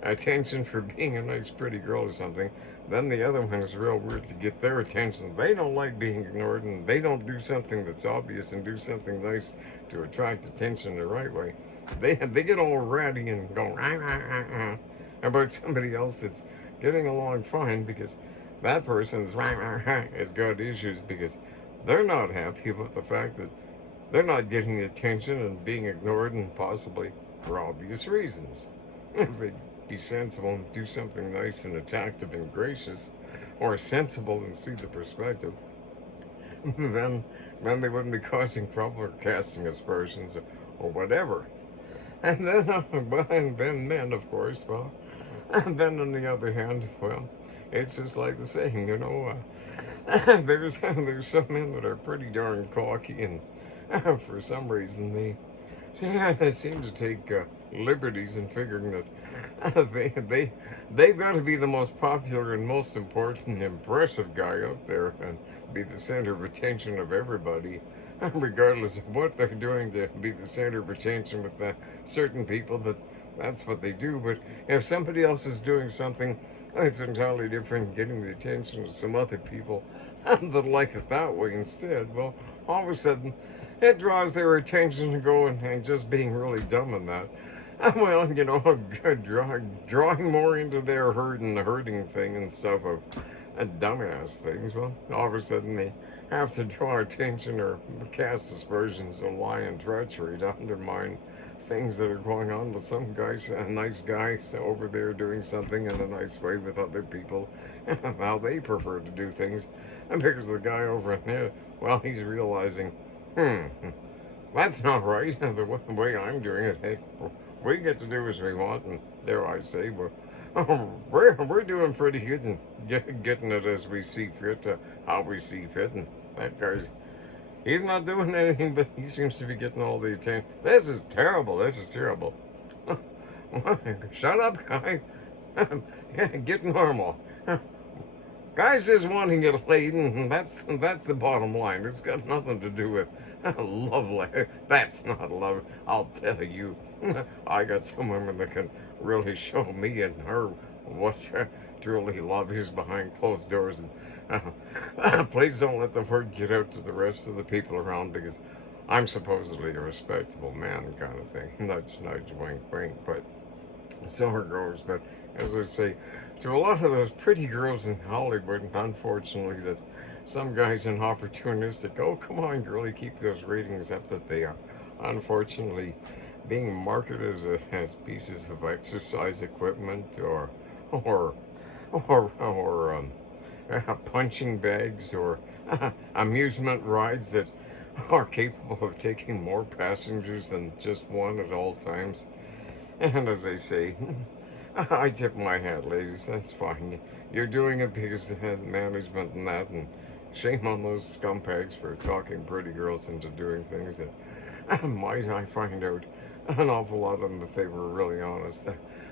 attention for being a nice pretty girl or something, then the other one is real weird to get their attention. They don't like being ignored, and they don't do something that's obvious and do something nice to attract attention the right way. They get all ratty and go about somebody else that's getting along fine, because that person's has got issues because they're not happy about the fact that they're not getting the attention and being ignored, and possibly for obvious reasons. If they be sensible and do something nice and attractive and gracious, or sensible and see the perspective, then they wouldn't be causing trouble or casting aspersions or whatever. And then men, of course, well, and then on the other hand, well, it's just like the saying, there's some men that are pretty darn cocky, and for some reason they seem to take liberties in figuring that they've got to be the most popular and most important and impressive guy out there, and be the center of attention of everybody, regardless of what they're doing, to be the center of attention with certain people. That's what they do. But if somebody else is doing something that's entirely different, getting the attention of some other people that like it that way instead, well, all of a sudden it draws their attention to go and just being really dumb in that. Well, drawing more into their herd and the herding thing and stuff of dumbass things. Well, all of a sudden they have to draw attention or cast aspersions of lie and treachery to undermine things that are going on with some guys, a nice guy over there doing something in a nice way with other people, how they prefer to do things. And because the guy over there, well, he's realizing, that's not right, the way I'm doing it. Hey, we get to do as we want, and dare I say, we're doing pretty good and getting it as we see fit, how we see fit. And that guy's, he's not doing anything, but he seems to be getting all the attention. This is terrible. This is terrible. Shut up, guy. Get normal. Guys just wanting to get laid, and that's the bottom line. It's got nothing to do with love. That's not love, I'll tell you. I got some women that can really show me and her what truly love is behind closed doors. And please don't let the word get out to the rest of the people around, because I'm supposedly a respectable man kind of thing. Nudge, nudge, wink, wink. But so it goes. But as I say, to a lot of those pretty girls in Hollywood, unfortunately, that some guys in opportunistic, oh, come on, girlie, keep those ratings up, that they are unfortunately being marketed as pieces of exercise equipment or punching bags or amusement rides that are capable of taking more passengers than just one at all times. And as I say, I tip my hat, ladies. That's fine. You're doing it because they had management and that, and shame on those scumbags for talking pretty girls into doing things that might I find out an awful lot of them if they were really honest.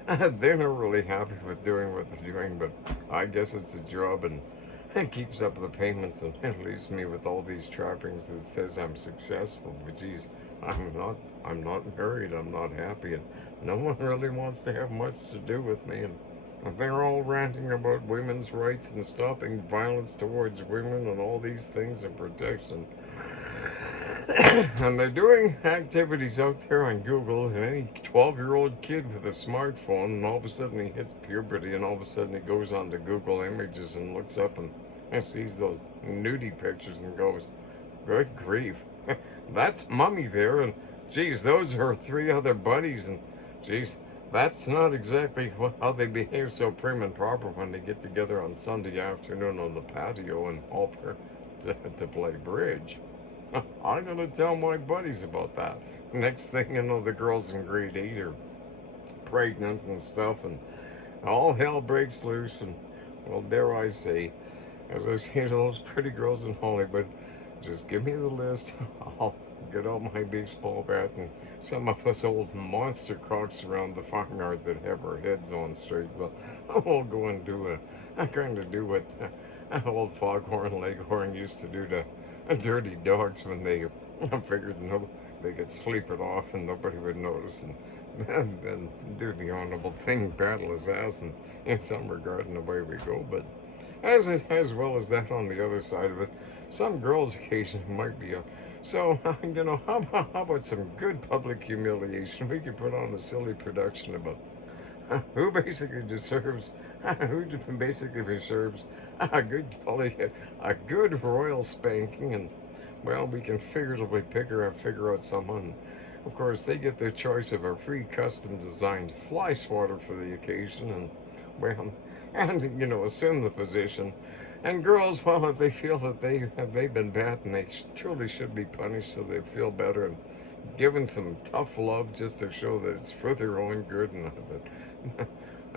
They're not really happy with doing what they're doing, but I guess it's a job and it keeps up the payments and it leaves me with all these trappings that says I'm successful. But geez, I'm not married, I'm not happy, and no one really wants to have much to do with me. And they're all ranting about women's rights and stopping violence towards women and all these things and protection. And they're doing activities out there on Google, and any 12-year-old kid with a smartphone, and all of a sudden he hits puberty, and all of a sudden he goes onto Google Images and looks up and sees those nudie pictures and goes, good grief, that's mommy there, and geez, those are her three other buddies, and geez, that's not exactly how they behave so prim and proper when they get together on Sunday afternoon on the patio and all to play bridge. I'm gonna tell my buddies about that. Next thing you know, the girls in grade 8 are pregnant and stuff, and all hell breaks loose. And well, dare I say, as I say to those pretty girls in Hollywood, just give me the list. I'll get out my baseball bat and some of us old monster cocks around the farmyard that have our heads on straight. Well, we'll go and do what old Foghorn Leghorn used to do to dirty dogs when they figured they could sleep it off and nobody would notice, and then do the honorable thing, battle his ass, and in some regard, and away we go. But as well as that, on the other side of it, some girls occasionally might be up. So, how about some good public humiliation? We could put on a silly production about who basically deserves a good royal spanking, and well, we can figuratively figure out someone. Of course, they get their choice of a free custom designed fly swatter for the occasion, and well, and assume the position. And girls, well, if they feel that they've been bad and they truly should be punished so they feel better and given some tough love just to show that it's for their own good and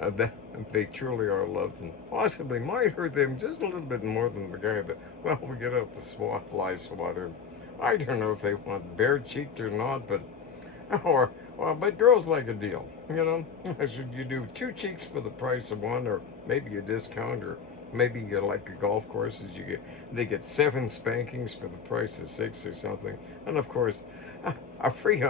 that they truly are loved and possibly might hurt them just a little bit more than the guy that, well, we get out the fly swatter. I don't know if they want bare-cheeked or not, but but girls like a deal, Should you do 2 cheeks for the price of 1, or maybe a discount, or maybe you like the golf courses, they get 7 spankings for the price of 6 or something, and of course, a free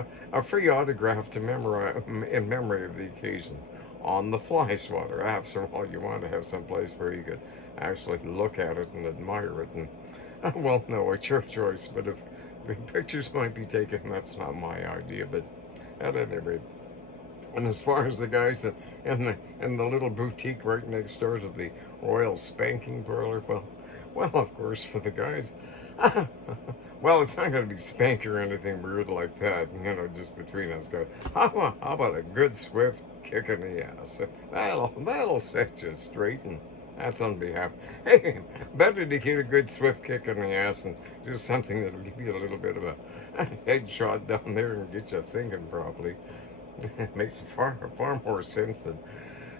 autograph to in memory of the occasion on the fly swatter. After all, you want to have some place where you could actually look at it and admire it, and well, no, it's your choice, but if the pictures might be taken, that's not my idea. But at any rate, and as far as the guys that in the little boutique right next door to the Royal Spanking Parlor, well, of course, for the guys, well, it's not going to be spank or anything weird like that, just between us guys. How about a good swift kick in the ass? That'll set you straight, and that's on behalf. Hey, better to get a good swift kick in the ass than do something that'll give you a little bit of a headshot down there and get you thinking properly. It makes far more sense than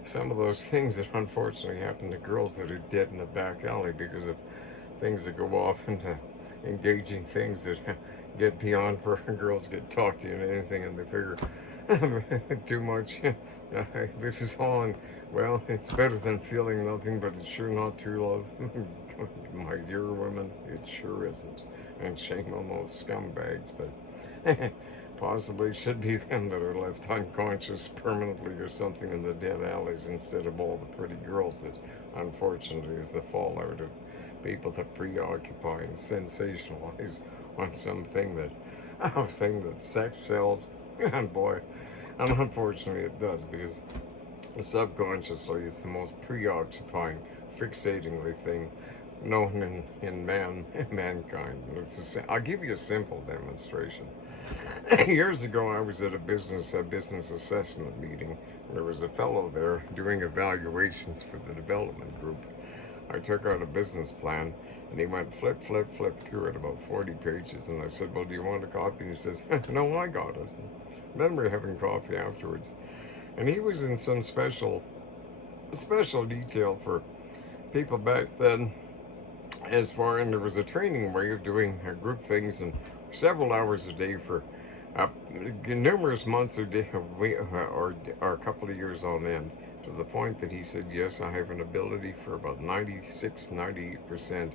some of those things that unfortunately happen to girls that are dead in the back alley because of things that go off into engaging things that get beyond where girls get talked to and anything, and they figure too much. This is all, and well, it's better than feeling nothing, but it's sure not true love. My dear women, it sure isn't. And shame on those scumbags, but possibly should be them that are left unconscious permanently or something in the dead alleys instead of all the pretty girls that unfortunately is the fallout of people that preoccupy and sensationalize on something that sex sells. And boy, and unfortunately it does, because subconsciously it's the most preoccupying, fixatingly thing known in mankind. I'll give you a simple demonstration. Years ago, I was at a business assessment meeting. There was a fellow there doing evaluations for the development group. I took out a business plan, and he went flip through it, about 40 pages, and I said, well, do you want a copy? And he says, no, I got it. And then we're having coffee afterwards. And he was in some special detail for people back then, as far, and there was a training way of doing group things and several hours a day for uh, numerous months or, or a couple of years on end, to the point that he said, yes, I have an ability for about 96-98%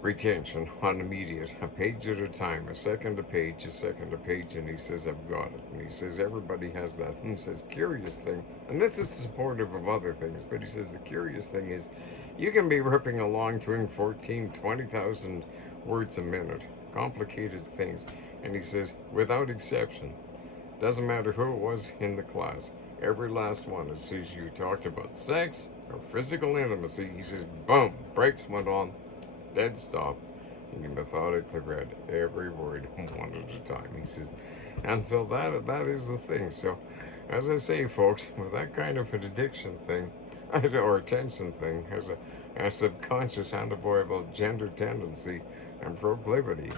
retention on immediate, a page at a time, a second a page, a second a page, and he says, I've got it. And he says, everybody has that. And he says, curious thing, and this is supportive of other things, but he says, the curious thing is, you can be ripping along doing 20,000 words a minute, complicated things, and he says, without exception, doesn't matter who it was in the class, every last one, as soon as you talked about sex or physical intimacy, he says, boom, brakes went on, dead stop, and you methodically read every word one at a time. He said, and so that is the thing. So, as I say, folks, with that kind of an addiction thing, or attention thing, has a subconscious unavoidable gender tendency and proclivity,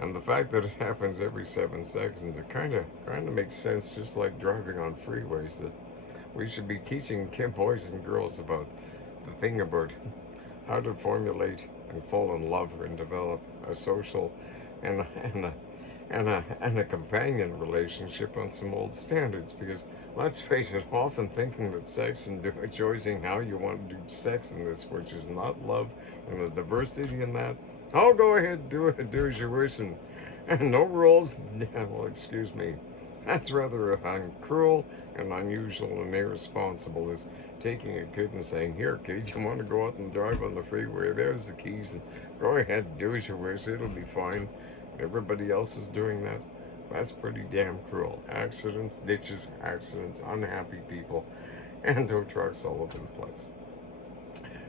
and the fact that it happens every 7 seconds, it kind of makes sense, just like driving on freeways, that we should be teaching boys and girls about the thing about how to formulate and fall in love and develop a social and a companion relationship on some old standards. Because let's face it, often thinking that sex and choosing how you want to do sex in this, which is not love and the diversity in that, oh, go ahead, do as you wish, and no rules. Well, excuse me, that's rather cruel and unusual and irresponsible, is taking a kid and saying, here kid, you want to go out and drive on the freeway, there's the keys, and go ahead, do as you wish, it'll be fine. Everybody else is doing that. That's pretty damn cruel. Accidents, ditches, accidents, unhappy people, and tow trucks all over the place.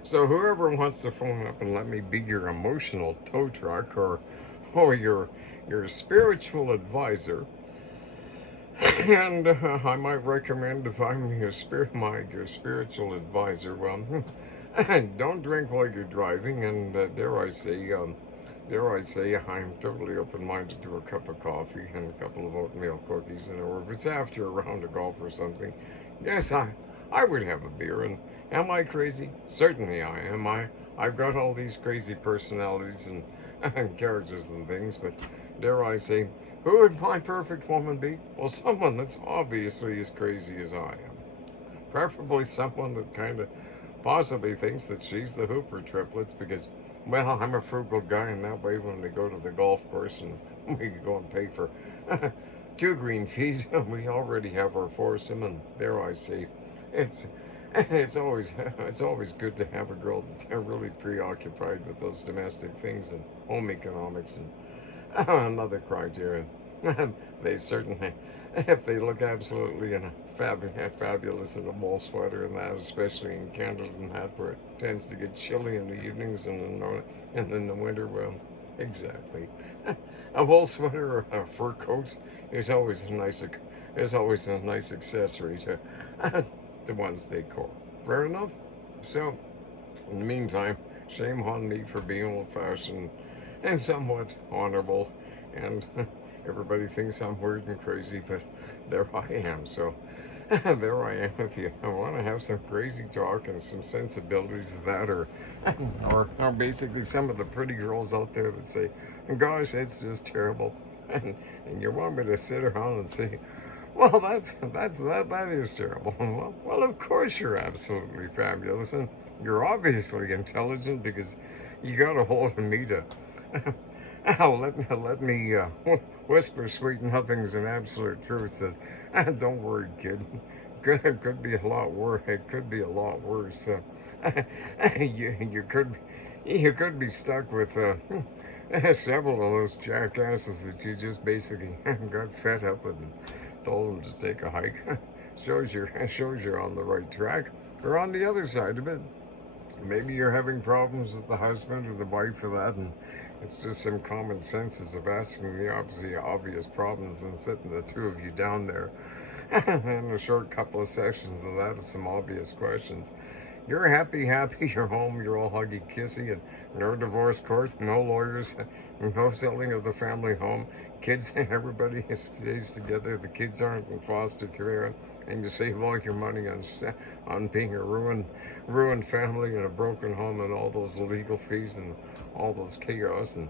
So whoever wants to phone up and let me be your emotional tow truck, or your spiritual advisor, and I might recommend, if I'm your spiritual advisor, well, don't drink while you're driving, and dare I say, I'm totally open-minded to a cup of coffee and a couple of oatmeal cookies, and or if it's after a round of golf or something, yes, I would have a beer. And am I crazy? Certainly I am. I've got all these crazy personalities and characters and things, but dare I say, who would my perfect woman be? Well, someone that's obviously as crazy as I am. Preferably someone that kind of possibly thinks that she's the Hooper triplets, because, well, I'm a frugal guy, and that way when we go to the golf course and we can go and pay for 2 green fees, we already have our foursome, and dare I say, it's always good to have a girl that's really preoccupied with those domestic things and home economics and another criterion. They certainly, if they look absolutely in a fabulous in a wool sweater, and that, especially in Canada and that, where it tends to get chilly in the evenings and in the winter, well, exactly. A wool sweater or a fur coat is always a nice accessory to the one's decor. Fair enough? So, in the meantime, shame on me for being old-fashioned and somewhat honorable, and everybody thinks I'm weird and crazy, but there I am. So there I am with you. I want to have some crazy talk and some sensibilities of that, or basically some of the pretty girls out there that say, gosh, it's just terrible, and you want me to sit around and say, well, that is terrible. Well, of course you're absolutely fabulous, and you're obviously intelligent, because you got a hold of me to let me whisper sweet nothings and absolute truths that don't worry, kid. It could be a lot worse. It could be a lot worse. You could be stuck with several of those jackasses that you just basically got fed up with and told them to take a hike. shows you're on the right track, or on the other side of it. Maybe you're having problems with the husband or the wife or that, and it's just some common senses of asking the obvious problems and sitting the two of you down there in a short couple of sessions of that, of some obvious questions. you're happy, happy, you're home, you're all huggy kissy, and no divorce court, no lawyers, no selling of the family home. Kids, everybody stays together. The kids aren't in foster care, and you save all your money on being a ruined family and a broken home and all those legal fees and all those chaos and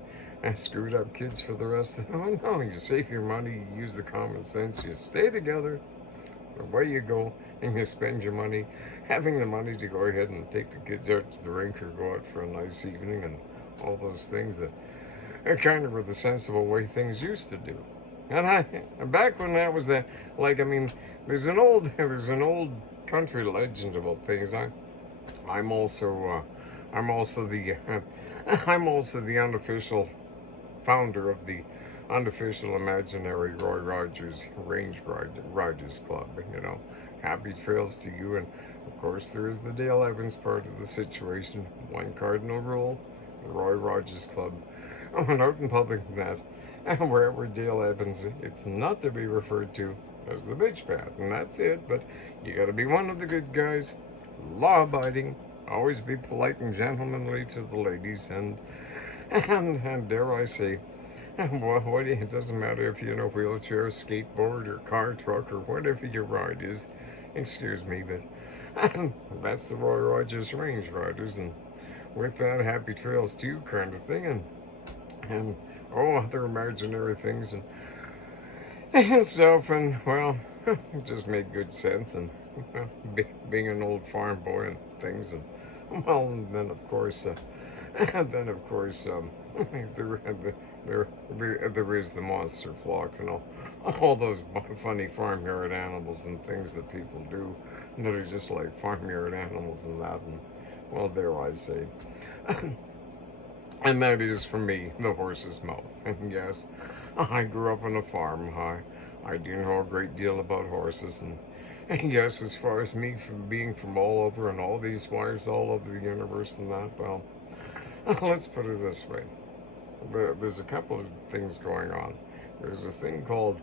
screwed up kids for the rest of them. Oh no, you save your money, you use the common sense, you stay together. Away you go, and you spend your money having the money to go ahead and take the kids out to the rink or go out for a nice evening and all those things that kind of were the sensible way things used to do. And back when that was that, like, I mean, there's an old country legend about things. I'm also I'm also the I'm also the unofficial founder of the unofficial imaginary Roy Rogers Range Riders Club. You know, happy trails to you. And of course, there is the Dale Evans part of the situation. One cardinal rule: the Roy Rogers Club. When out in public that, and wherever Dale Evans, it's not to be referred to as the bitch pad, and that's it. But you got to be one of the good guys, law-abiding, always be polite and gentlemanly to the ladies, and dare I say, it doesn't matter if you're in a wheelchair, skateboard, or car, truck, or whatever your ride is. Excuse me, but that's the Roy Rogers Range Riders, and with that, happy trails to you kind of thing, and other imaginary things and stuff, and well, it just made good sense, and being an old farm boy and things, and well, and then of course, there is the monster flock and all those funny farmyard animals and things that people do that are just like farmyard animals and that, and well, dare I say. And that is, for me, the horse's mouth. And yes, I grew up on a farm. I do know a great deal about horses. And yes, as far as me from being from all over and all these wives all over the universe and that, well, let's put it this way. There's a couple of things going on. There's a thing called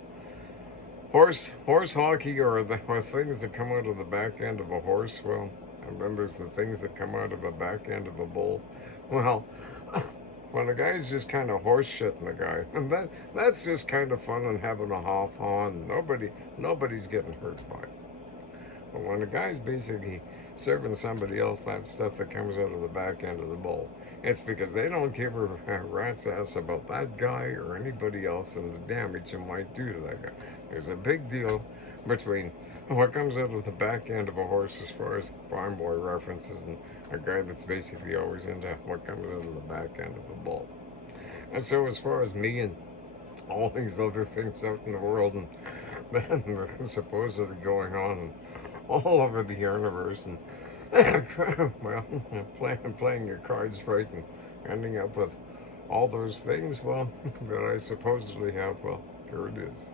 horse hockey, or things that come out of the back end of a horse. Well, and then there's the things that come out of the back end of a bull. Well, when a guy's just kind of horse shitting the guy, and that's just kind of fun and having a haw-haw, and nobody's getting hurt by it. But when a guy's basically serving somebody else that stuff that comes out of the back end of the bull, it's because they don't give a rat's ass about that guy or anybody else and the damage it might do to that guy. There's a big deal between what comes out of the back end of a horse as far as farm boy references and a guy that's basically always into what comes out of the back end of a bull. And so as far as me and all these other things out in the world and then supposedly going on all over the universe and well, playing your cards right and ending up with all those things, well, that I supposedly have, well, here it is.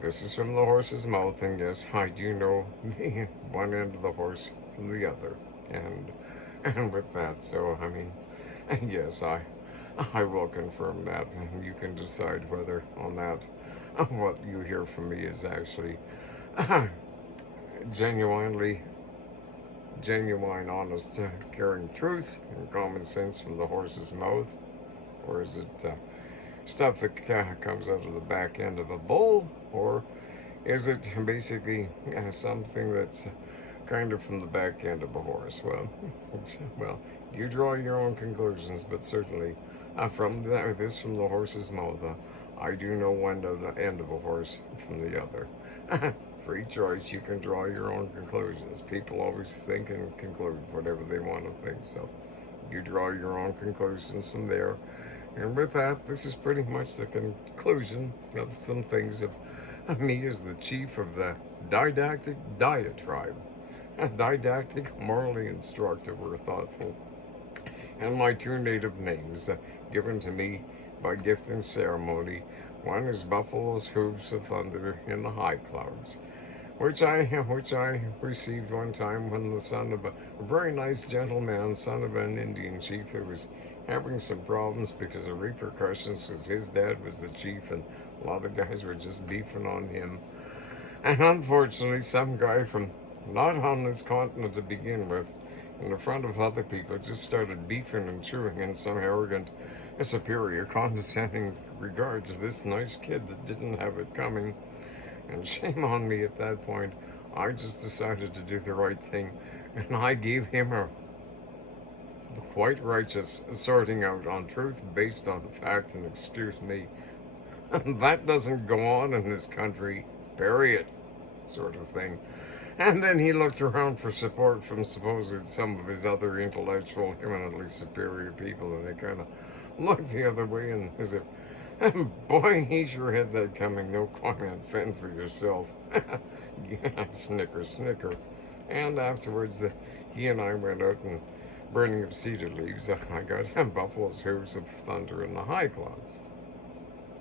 This is from the horse's mouth, and yes, I do know the one end of the horse from the other, and with that, so I mean, yes, I will confirm that, and you can decide whether on that what you hear from me is actually genuine, honest, caring truth and common sense from the horse's mouth, or is it stuff that comes out of the back end of a bull, or is it basically something that's kind of from the back end of a horse? Well, you draw your own conclusions, but certainly from the horse's mouth, I do know one end of a horse from the other. Free choice, you can draw your own conclusions. People always think and conclude whatever they want to think, so you draw your own conclusions from there. And with that, this is pretty much the conclusion of some things of me as the chief of the didactic diatribe. Didactic, morally instructive, or thoughtful. And my two native names, given to me by gift and ceremony. One is Buffalo's Hooves of Thunder in the High Clouds, which I received one time when the son of a very nice gentleman, son of an Indian chief who was having some problems because of repercussions, because his dad was the chief and a lot of guys were just beefing on him. And unfortunately, some guy from not on this continent to begin with, in front of other people, just started beefing and chewing in some arrogant, superior, condescending regard to this nice kid that didn't have it coming. And shame on me at that point. I just decided to do the right thing, and I gave him a quite righteous sorting out on truth based on fact, and excuse me, that doesn't go on in this country, period, sort of thing. And then he looked around for support from supposed some of his other intellectual, eminently superior people, and they kind of looked the other way, and as if, boy, he sure had that coming. No comment. Fend for yourself. Yeah, snicker, snicker. And afterwards, he and I went out and burning of cedar leaves. I got buffalo's hooves of thunder in the high clouds.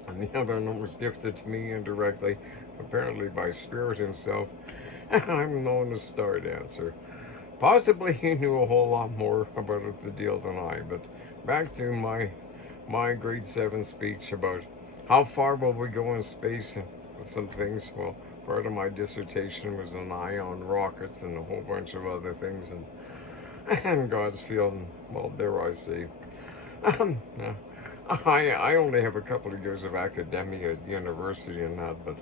And the other one was gifted to me indirectly, apparently by Spirit himself. I'm known as Star Dancer. Possibly he knew a whole lot more about the deal than I, but back to my grade 7 speech about how far will we go in space and some things. Well, part of my dissertation was an eye on rockets and a whole bunch of other things, and God's field, and, well, dare I say, I only have a couple of years of academia at university and that, but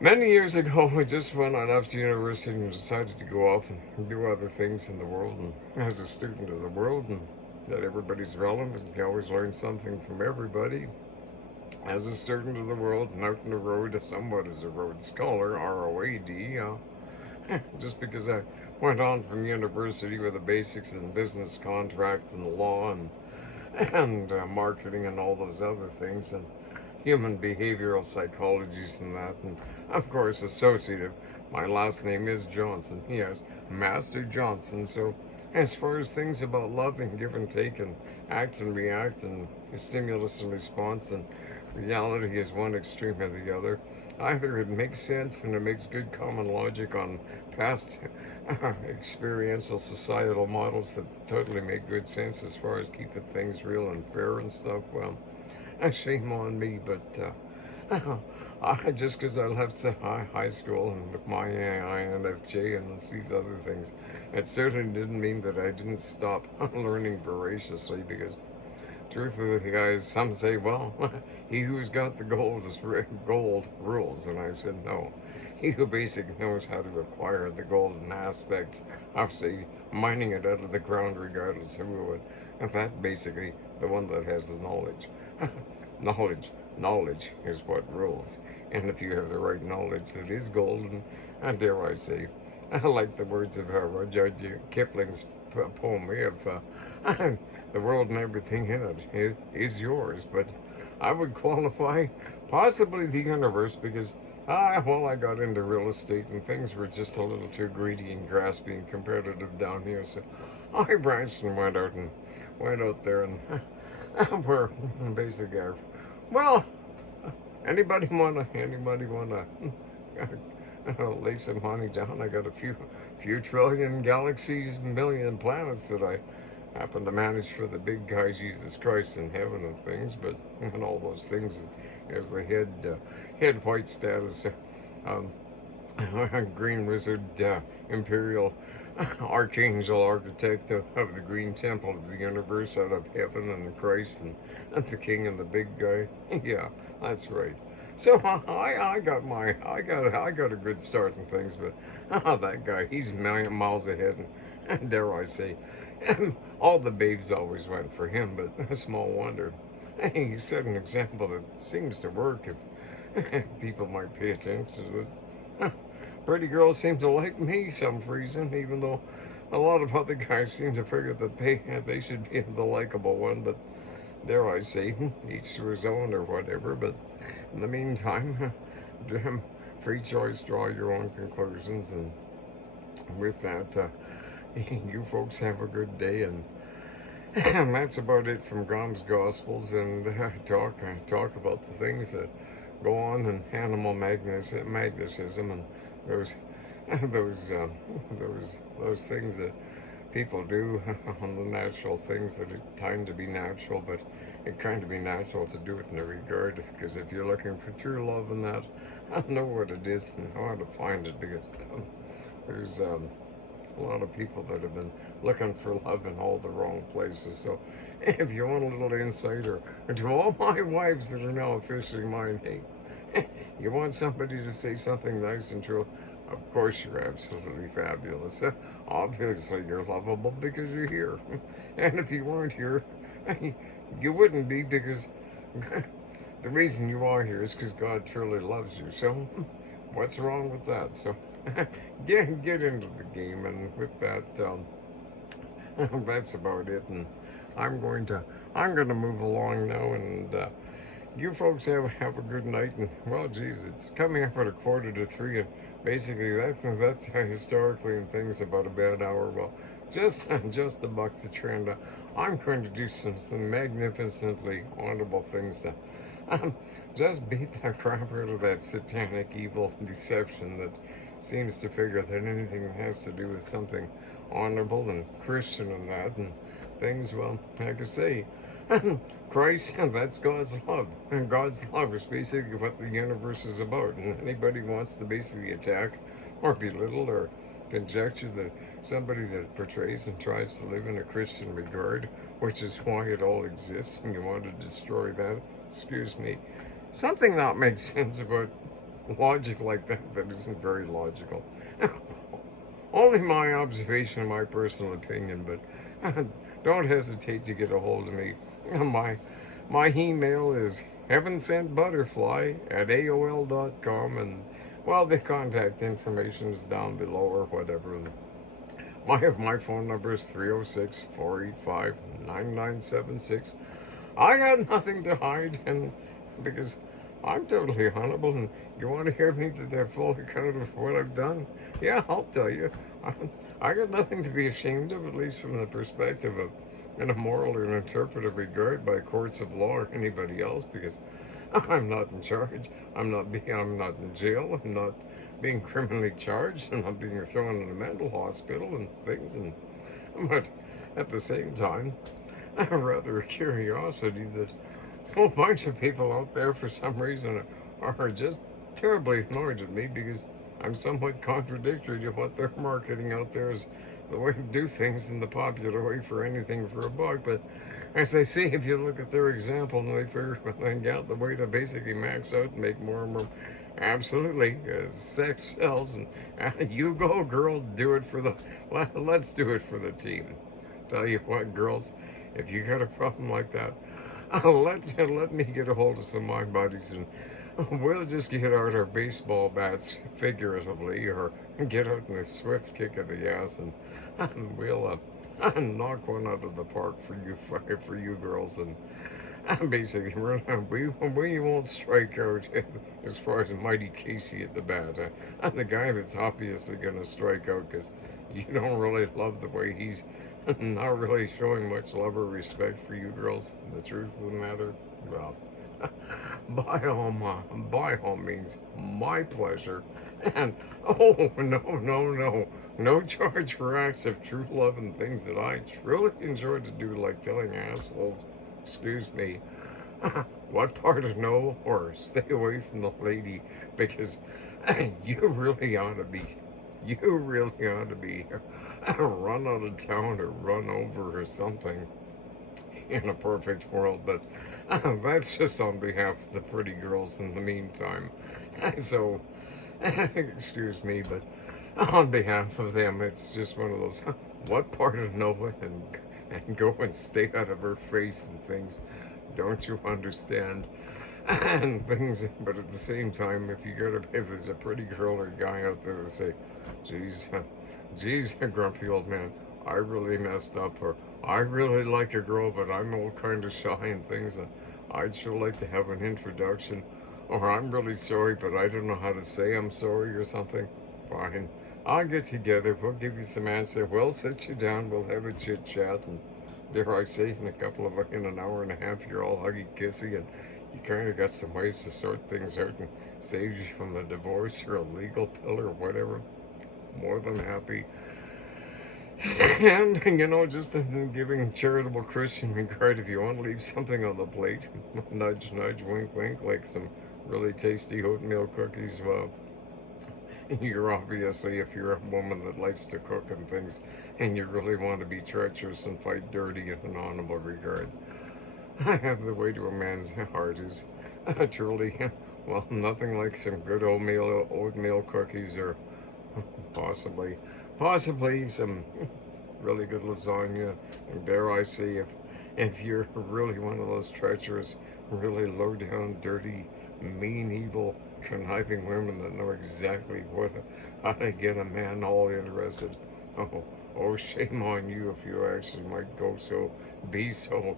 many years ago, just when I left university and decided to go off and do other things in the world, and as a student of the world, and that everybody's relevant, you always learn something from everybody. As a student of the world and out on the road, somewhat as a road scholar, ROAD, just because I went on from university with the basics in business contracts and law and marketing and all those other things, and human behavioral psychologies and that, and of course associative. My last name is Johnson. Yes, Master Johnson. So as far as things about love and give and take and act and react and stimulus and response and reality is one extreme or the other. Either it makes sense and it makes good common logic on past experiential societal models that totally make good sense as far as keeping things real and fair and stuff. Well, shame on me, but just because I left high school and with my INFJ and these other things, it certainly didn't mean that I didn't stop learning voraciously, because truth of the guys, some say, well, he who's got the gold is gold rules, and I said no. He who basically knows how to acquire the golden aspects of, say, mining it out of the ground regardless of who it, and that basically the one that has the knowledge. Knowledge is what rules, and if you have the right knowledge that is golden, and dare I say, I like the words of Rudyard Kipling's poem, we have the world and everything in it is yours, but I would qualify possibly the universe, because I got into real estate and things were just a little too greedy and graspy and competitive down here, so I branched and went out there and where basically, well, anybody wanna lay some money down? I got a few trillion galaxies, million planets that I happen to manage for the big guy Jesus Christ in heaven and things, but and all those things as the head white status, green wizard, imperial archangel architect of the green temple of the universe out of heaven and Christ and the king and the big guy. Yeah, that's right. So I got a good start in things, but that guy, he's miles ahead, and dare I say, all the babes always went for him, but small wonder. He set an example that seems to work if people might pay attention to it. Pretty girls seem to like me some reason, even though a lot of other guys seem to figure that they should be the likable one, but dare I say, each to his own or whatever. But in the meantime, free choice, draw your own conclusions, and with that, you folks have a good day, and that's about it from Gom'S Gospels, and talk about the things that go on in animal magnetism and those those things that people do on the natural things that are time to be natural, but it kind of be natural to do it in a regard, because if you're looking for true love in that, I know what it is and how to find it, because there's a lot of people that have been looking for love in all the wrong places. So if you want a little insight, or to all my wives that are now officially mine, hey, you want somebody to say something nice and true, of course you're absolutely fabulous. Obviously you're lovable because you're here. And if you weren't here, you wouldn't be, because the reason you are here is because God truly loves you. So what's wrong with that? So get into the game, and with that, that's about it. And I'm going to move along now, and you folks have a good night. And well, geez, it's coming up at 2:45, and basically that's historically and things about a bad hour. Well, just to buck the trend, I'm going to do some magnificently honorable things to just beat the crap out of that satanic evil deception that seems to figure that anything that has to do with something honorable and Christian and that and things, well, like I say, Christ, that's God's love. And God's love is basically what the universe is about. And anybody wants to basically attack or belittle or conjecture that somebody that portrays and tries to live in a Christian regard, which is why it all exists, and you want to destroy that, excuse me, something that makes sense about logic like that isn't very logical. Only my observation, my personal opinion, but don't hesitate to get a hold of me. My email is heavensentbutterfly@aol.com, and well, the contact information is down below or whatever. And my phone number is 306-485-9976. I got nothing to hide, and because I'm totally honorable, and you want to hear me to the full account of what I've done? Yeah, I'll tell you. I got nothing to be ashamed of, at least from the perspective of in a moral or an interpretive regard by courts of law or anybody else, because I'm not in charge. I'm not in jail. I'm not being criminally charged. I'm not being thrown in a mental hospital and things. And but at the same time, I'm rather a curiosity that a whole bunch of people out there, for some reason, are just terribly annoyed at me because I'm somewhat contradictory to what they're marketing out there as the way to do things in the popular way for anything for a buck. But as I say, if you look at their example, and they figure out the way to basically max out and make more and more. Absolutely, sex sells, and you go, girl, do it for the. Let's do it for the team. Tell you what, girls, if you got a problem like that, let me get a hold of some of my buddies, and we'll just get out our baseball bats figuratively, or get out in a swift kick of the ass, and we'll knock one out of the park for you girls. And basically, we won't strike out as far as Mighty Casey at the bat. I'm the guy that's obviously going to strike out because you don't really love the way he's not really showing much love or respect for you girls. The truth of the matter, well, by all means, my pleasure. And oh, no charge for acts of true love and things that I truly enjoy to do, like telling assholes, excuse me, what part of no, or stay away from the lady, because you really ought to be run out of town or run over or something in a perfect world. But that's just on behalf of the pretty girls in the meantime. So, excuse me, but on behalf of them, it's just one of those, what part of Nova, and go and stay out of her face and things. Don't you understand? And things, but at the same time, if there's a pretty girl or guy out there to say, geez, grumpy old man, I really messed up, or I really like a girl, but I'm all kind of shy and things, and I'd sure like to have an introduction, or I'm really sorry, but I don't know how to say I'm sorry or something. Fine, I'll get together, we'll give you some answer, we'll sit you down, we'll have a chit chat, and dare I say, in an hour and a half, you're all huggy kissy, and you kind of got some ways to sort things out and save you from a divorce or a legal pill or whatever. More than happy. And, just in giving charitable Christian regard, if you want to leave something on the plate, nudge, nudge, wink, wink, like some really tasty oatmeal cookies, well, you're obviously, if you're a woman that likes to cook and things, and you really want to be treacherous and fight dirty in an honorable regard, I have the way to a man's heart is truly, well, nothing like some good oatmeal cookies, or possibly, possibly some really good lasagna. And dare I say, if you're really one of those treacherous, really low down, dirty, mean, evil, conniving women that know exactly how to get a man all interested, oh, oh, shame on you if you actually might be so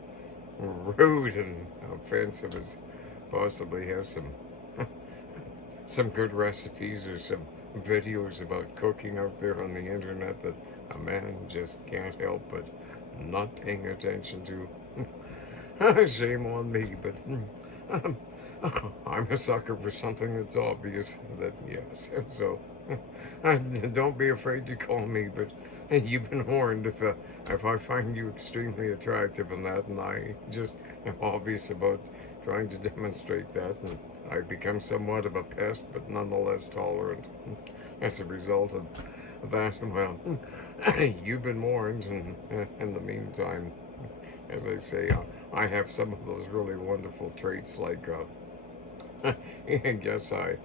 rude and offensive as possibly have some good recipes or some videos about cooking out there on the internet that a man just can't help but not paying attention to. Shame on me, but um, I'm a sucker for something that's obvious that, yes. So don't be afraid to call me, but you've been warned if I find you extremely attractive and that, and I just am obvious about trying to demonstrate that, and I become somewhat of a pest, but nonetheless tolerant as a result of that. Well, you've been warned, and in the meantime, as I say, I have some of those really wonderful traits, like I guess I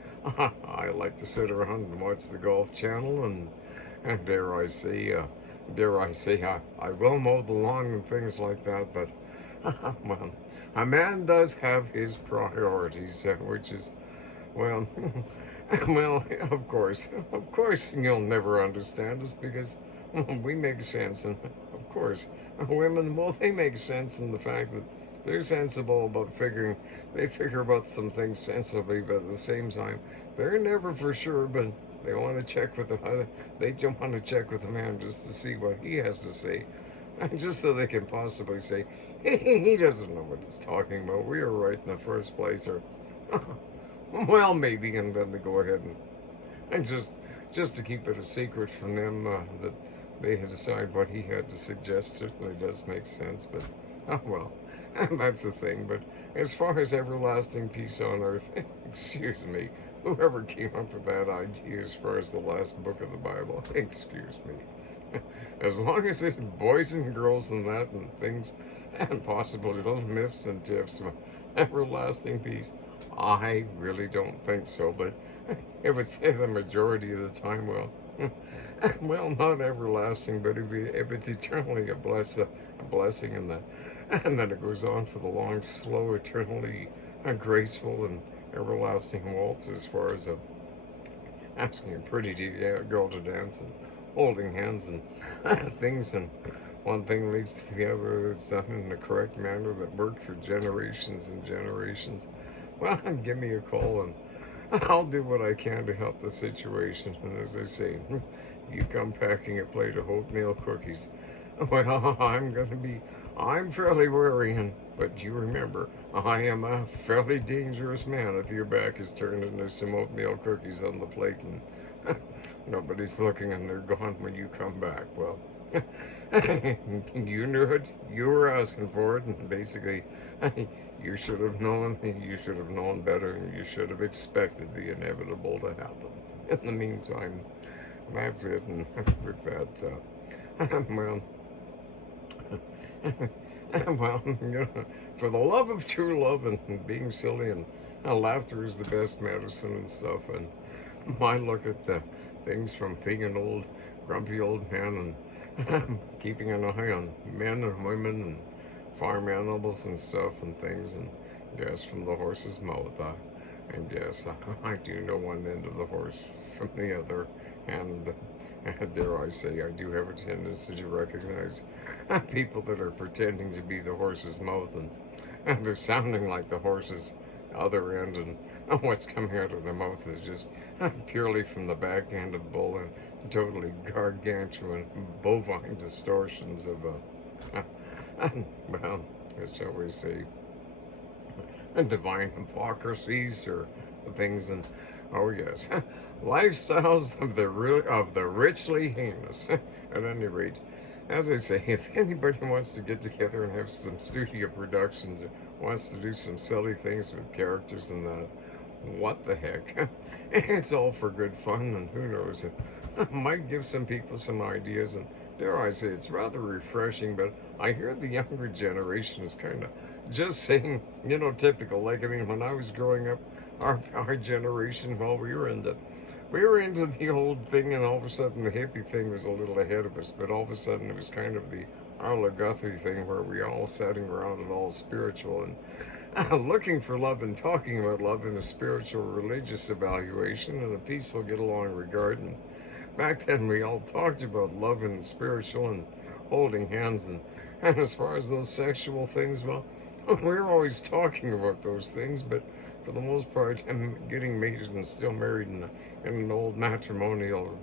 like to sit around and watch the Golf Channel, and dare I say, I will mow the lawn and things like that, but well, a man does have his priorities, which is, well, well, of course, you'll never understand us because we make sense, and of course, women, well, they make sense in the fact that they're sensible about they figure about some things sensibly, but at the same time, they're never for sure, but they want to check with they just want to check with the man just to see what he has to say, just so they can possibly say, hey, he doesn't know what he's talking about. We were right in the first place, or well, maybe, and then they go ahead and just to keep it a secret from them, that they had decided what he had to suggest certainly does make sense, but oh well, that's the thing. But as far as everlasting peace on earth, excuse me, whoever came up with that idea as far as the last book of the Bible, excuse me. As long as it's boys and girls and that and things, and possibly little myths and tips of everlasting peace, I really don't think so. But if it's the majority of the time, well, well, not everlasting, but if it's eternally a blessing, and then it goes on for the long, slow, eternally graceful and everlasting waltz, as far as asking a pretty girl to dance and holding hands and things, and one thing leads to the other. It's done in the correct manner that worked for generations and generations. Well, give me a call and I'll do what I can to help the situation. And as I say, you come packing a plate of oatmeal cookies, well, I'm fairly wary, but you remember, I am a fairly dangerous man if your back is turned into some oatmeal cookies on the plate and nobody's looking and they're gone when you come back. Well, you knew it, you were asking for it, and basically, you should have known better, and you should have expected the inevitable to happen. In the meantime, that's it, and with that, well, well, for the love of true love and being silly, and laughter is the best medicine and stuff, and I look at the things from being an old, grumpy old man and keeping an eye on men and women and farm animals and stuff and things, and yes, from the horse's mouth, and yes, I do know one end of the horse from the other, and dare I say, I do have a tendency to recognize people that are pretending to be the horse's mouth, and they're sounding like the horse's other end, and what's coming out of their mouth is just purely from the back end of bull, and totally gargantuan bovine distortions of well, shall we say, divine hypocrisies or things, and oh yes, lifestyles of the richly heinous. At any rate, as I say, if anybody wants to get together and have some studio productions or wants to do some silly things with characters and that, what the heck? It's all for good fun, and who knows? It might give some people some ideas, and dare I say, it's rather refreshing. But I hear the younger generation is kind of just saying, typical. Like, I mean, when I was growing up, our generation, well, we were into the old thing, and all of a sudden the hippie thing was a little ahead of us. But all of a sudden it was kind of the Arla Guthrie thing, where we all sitting around and all spiritual and looking for love and talking about love in a spiritual religious evaluation and a peaceful get along regard. And back then we all talked about love and spiritual and holding hands, and as far as those sexual things, well, we were always talking about those things, but for the most part, I'm getting mated and still married in an old matrimonial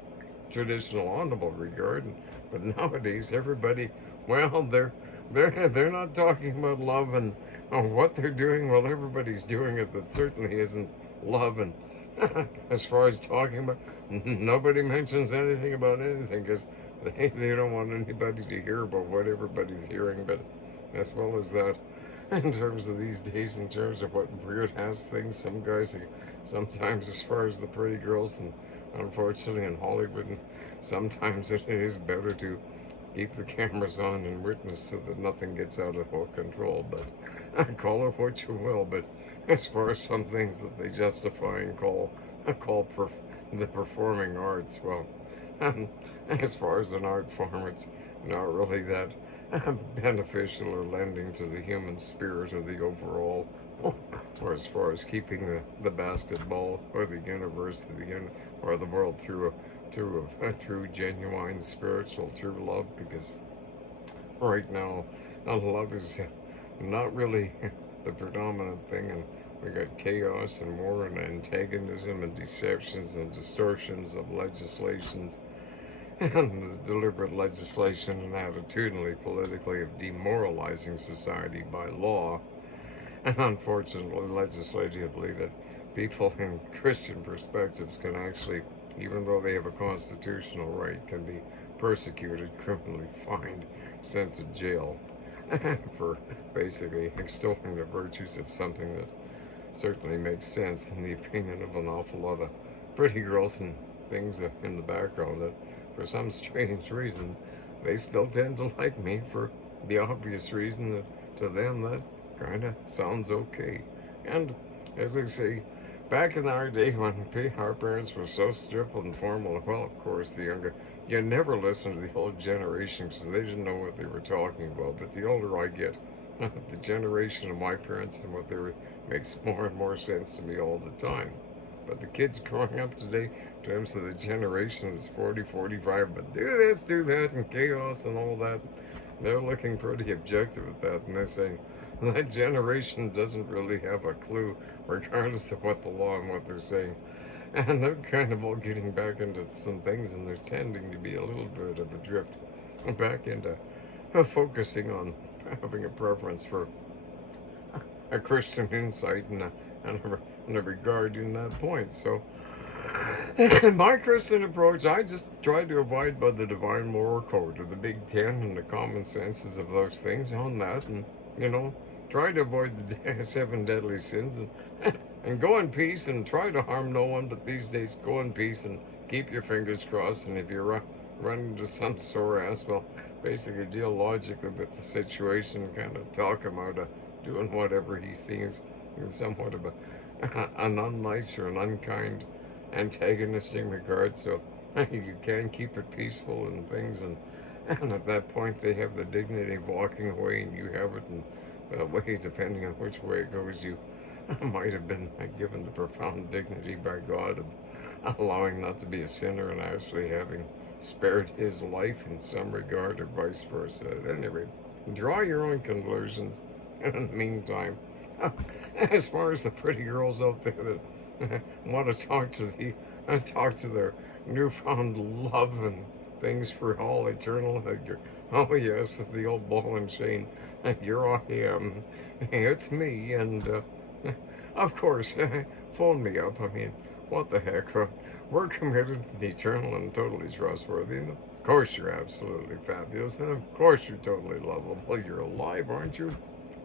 traditional honorable regard. But nowadays everybody, well, they're not talking about love and what they're doing. Well, everybody's doing it that certainly isn't love. And as far as talking about, nobody mentions anything about anything, because they don't want anybody to hear about what everybody's hearing. But as well as that, in terms of these days, in terms of what weird ass things some guys sometimes, as far as the pretty girls, and unfortunately in Hollywood, and sometimes it is better to keep the cameras on and witness so that nothing gets out of control. But call it what you will. But as far as some things that they justify and call the performing arts, well, as far as an art form, it's not really that beneficial or lending to the human spirit or the overall, or as far as keeping the basketball or the universe or the world through a true, genuine, spiritual, true love. Because right now, love is not really the predominant thing, and we got chaos and war and antagonism and deceptions and distortions of legislations and the deliberate legislation and attitudinally, politically, of demoralizing society by law, and unfortunately legislatively, that people in Christian perspectives can actually, even though they have a constitutional right, can be persecuted, criminally fined, sent to jail for basically extolling the virtues of something that certainly makes sense in the opinion of an awful lot of pretty girls and things in the background, that for some strange reason they still tend to like me, for the obvious reason that to them that kind of sounds okay. And as I say, back in our day when our parents were so strict and formal, well, of course, you never listen to the old generation because they didn't know what they were talking about. But the older I get, the generation of my parents and what they were makes more and more sense to me all the time. But the kids growing up today, in terms of the generation that's 40, 45, but do this, do that, and chaos and all that, they're looking pretty objective at that, and they're saying that generation doesn't really have a clue, regardless of what the law and what they're saying. And they're kind of all getting back into some things, and they're tending to be a little bit of a drift back into focusing on having a preference for a Christian insight and a regard in that point. So, in my Christian approach, I just try to abide by the divine moral code of the Big Ten and the common senses of those things on that, and try to avoid the 7 deadly sins, and go in peace and try to harm no one. But these days, go in peace and keep your fingers crossed. And if you run into some sore ass, well, basically deal logically with the situation, kind of talk him out of doing whatever he thinks is somewhat of an unnice or an unkind antagonistic regard. So you can keep it peaceful and things, and at that point they have the dignity of walking away, and you have it, and way, depending on which way it goes, you might have been given the profound dignity by God of allowing not to be a sinner and actually having spared his life in some regard, or vice versa. At any rate, draw your own conclusions. In the meantime, as far as the pretty girls out there that want to talk to their newfound love and things for all eternal, oh yes, the old ball and chain, here I am, it's me, and of course, phone me up. I mean, what the heck? We're committed to the eternal and totally trustworthy. And of course, you're absolutely fabulous. And of course, you're totally lovable. You're alive, aren't you?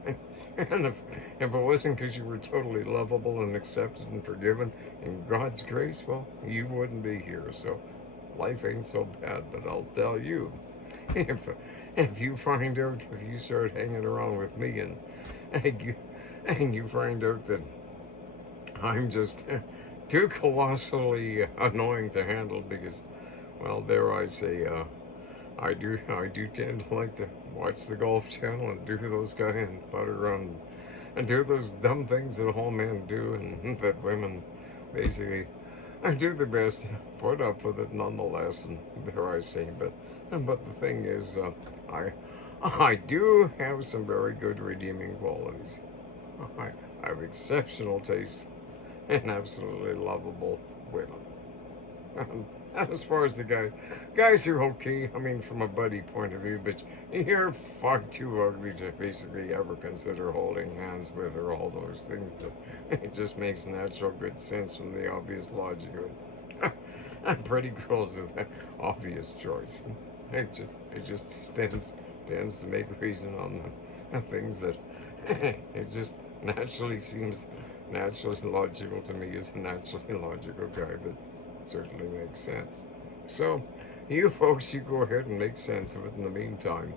And if it wasn't because you were totally lovable and accepted and forgiven in God's grace, well, you wouldn't be here. So life ain't so bad. But I'll tell you, if if you find out, if you start hanging around with me and you find out that I'm just too colossally annoying to handle because, well, dare I say, I do tend to like to watch the Golf Channel and do those guys and butter on and do those dumb things that all men do and that women basically I do the best to put up with it nonetheless, and there I say, but the thing is, I I do have some very good redeeming qualities. I have exceptional taste and absolutely lovable women. And as far as the guys are okay. I mean, from a buddy point of view, but you're far too ugly to basically ever consider holding hands with or all those things. That it just makes natural good sense from the obvious logic of it. And pretty girls are the obvious choice. It just tends to make reason on the things that it just naturally seems naturally logical to me as a naturally logical guy, but certainly makes sense. So, you folks, you go ahead and make sense of it in the meantime.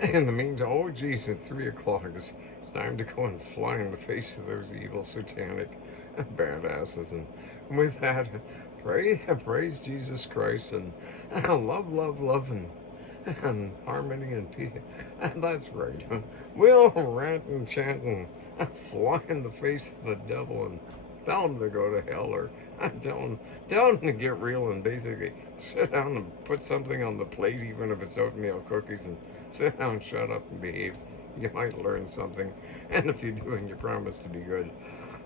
In the meantime, oh geez, it's 3 o'clock. It's time to go and fly in the face of those evil satanic badasses. And with that, praise Jesus Christ and love and harmony and peace. And that's right. We'll rant and chant and fly in the face of the devil and tell him to go to hell, or tell him to get real and basically sit down and put something on the plate, even if it's oatmeal cookies, and sit down, shut up, and behave. You might learn something, and if you do and you promise to be good,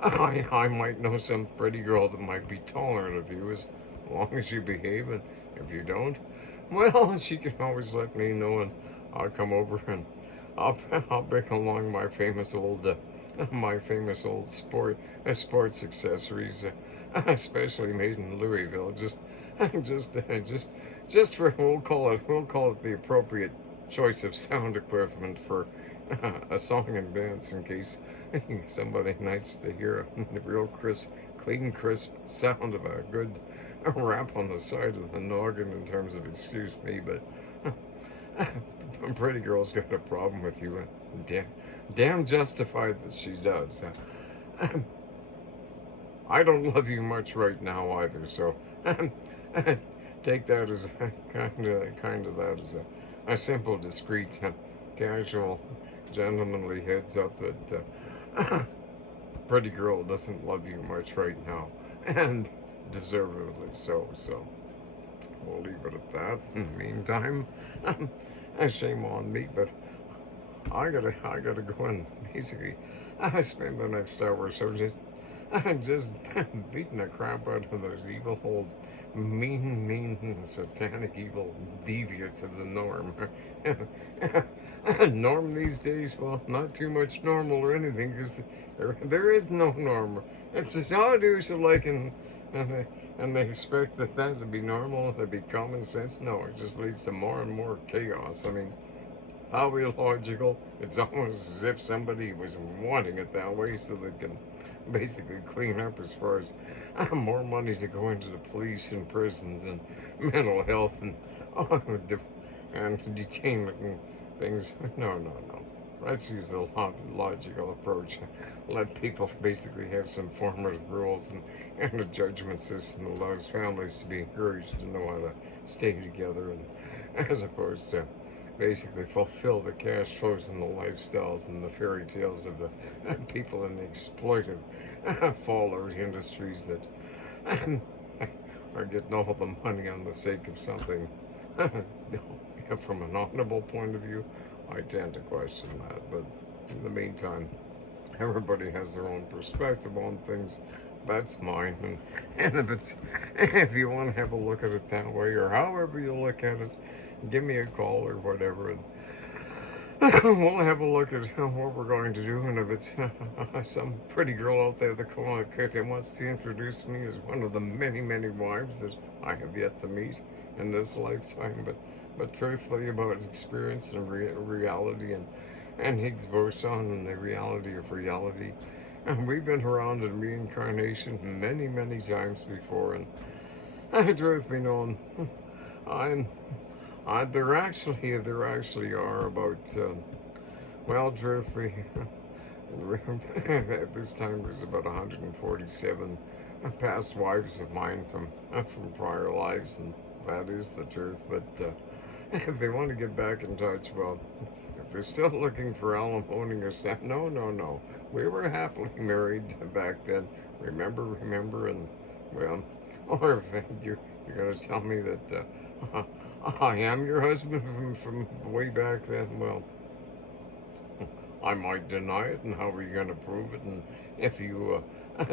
I might know some pretty girl that might be tolerant of you as long as you behave, and if you don't, well, she can always let me know, and I'll come over and I'll bring along my famous old sports accessories, especially made in Louisville. Just for we'll call it the appropriate choice of sound equipment for a song and dance in case somebody needs to hear a real crisp sound of a good rap on the side of the noggin in terms of excuse me, but pretty girl's got a problem with you. Damn justified that she does. I don't love you much right now either, so take that as kind of that as a simple, discreet, casual, gentlemanly heads up that pretty girl doesn't love you much right now, and deservedly so. So we'll leave it at that. In the meantime, shame on me, but I gotta go and basically I spend the next hour or so just beating the crap out of those evil old mean satanic evil deviates of the norm. Norm these days, well, not too much normal or anything, because there is no norm. It's just all dudes are like and they expect that to be normal, to be common sense. No, it just leads to more and more chaos. I mean, how illogical. It's almost as if somebody was wanting it that way so they can basically clean up as far as more money to go into the police and prisons and mental health and detainment and things. No. Let's use the logical approach. Let people basically have some formative rules and a judgment system that allows families to be encouraged to know how to stay together, and as opposed to basically fulfill the cash flows and the lifestyles and the fairy tales of the people in the exploitive fallout industries that are getting all the money on the sake of something. From an honorable point of view, I tend to question that, but in the meantime, everybody has their own perspective on things. That's mine, and if you want to have a look at it that way, or however you look at it, give me a call or whatever, and we'll have a look at what we're going to do. And if it's some pretty girl out there that wants to introduce me as one of the many wives that I have yet to meet in this lifetime, but truthfully about experience and reality and Higgs boson and the reality of reality. And we've been around in reincarnation many, many times before, and truth be known, I'm, there actually are about, well, truth be, at this time there's about 147 past wives of mine from prior lives, and that is the truth. But if they want to get back in touch, well, if they're still looking for alimony or stuff, no. We were happily married back then. Remember, and well, or if you're gonna tell me that I am your husband from way back then, well, I might deny it, and how are you gonna prove it? And if you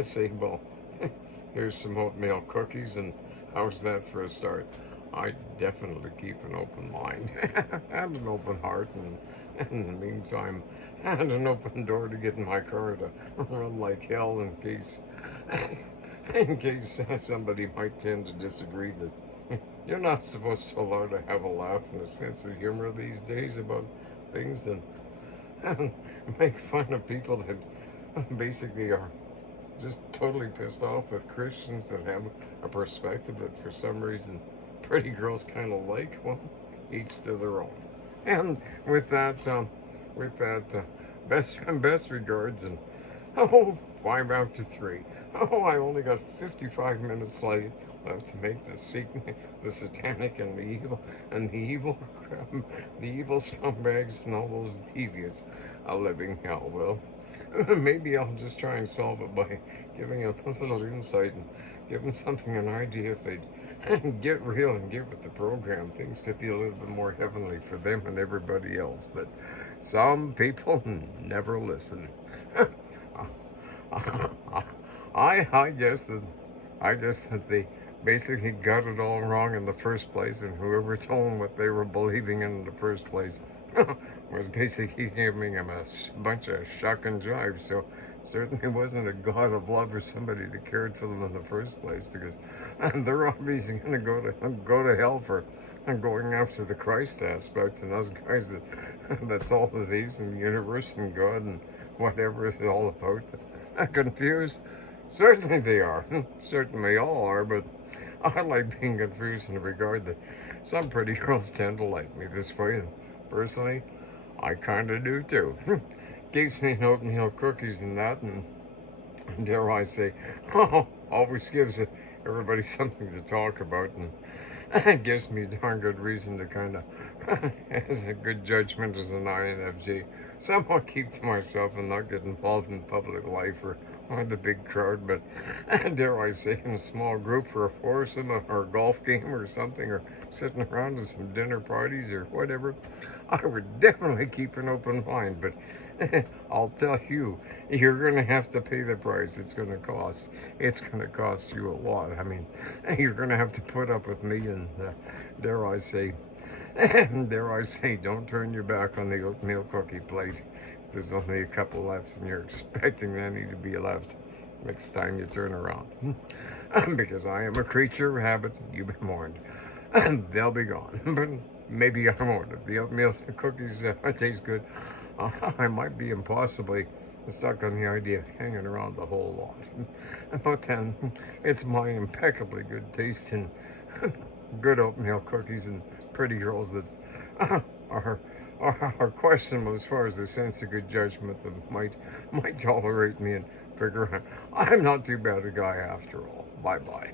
say, well, here's some oatmeal cookies, and how's that for a start? I definitely keep an open mind and an open heart, and in the meantime, and an open door to get in my car to run like hell in case somebody might tend to disagree that you're not supposed to allow to have a laugh and a sense of humor these days about things, and make fun of people that basically are just totally pissed off with Christians that have a perspective that for some reason pretty girls kind of like. Well, each to their own. And with that, best regards, and 5 after 3. I only got 55 minutes left to make the satanic and the evil scumbags and all those deviants a living hell. Well, maybe I'll just try and solve it by giving a little insight and giving something an idea. If they'd get real and get with the program, things could be a little bit more heavenly for them and everybody else. But some people never listen. I guess that they basically got it all wrong in the first place, and whoever told them what they were believing in the first place was basically giving them a bunch of shuck and jive. So certainly wasn't a God of love or somebody that cared for them in the first place, because they're obviously going to go to hell for going after the Christ aspect, and us guys that's all that is in the universe and God and whatever it's all about. Confused? Certainly they are. Certainly all are, but I like being confused in the regard that some pretty girls tend to like me this way, and personally, I kind of do too. Gives me oatmeal cookies and that, and dare I say, always gives everybody something to talk about, and it gives me darn good reason to kind of, as a good judgment as an INFJ, somewhat keep to myself and not get involved in public life or the big crowd, but dare I say, in a small group for a foursome or a golf game or something, or sitting around at some dinner parties or whatever, I would definitely keep an open mind. But I'll tell you, you're going to have to pay the price. It's going to cost. It's going to cost you a lot. I mean, you're going to have to put up with me, and dare I say, don't turn your back on the oatmeal cookie plate. There's only a couple left, and you're expecting any to be left next time you turn around. Because I am a creature of habit, you've been warned. And they'll be gone. But maybe I won't. If the oatmeal cookies taste good, I might be impossibly stuck on the idea of hanging around the whole lot. But then, it's my impeccably good taste in good oatmeal cookies and pretty girls that are questionable as far as the sense of good judgment that might tolerate me and figure I'm not too bad a guy after all. Bye-bye.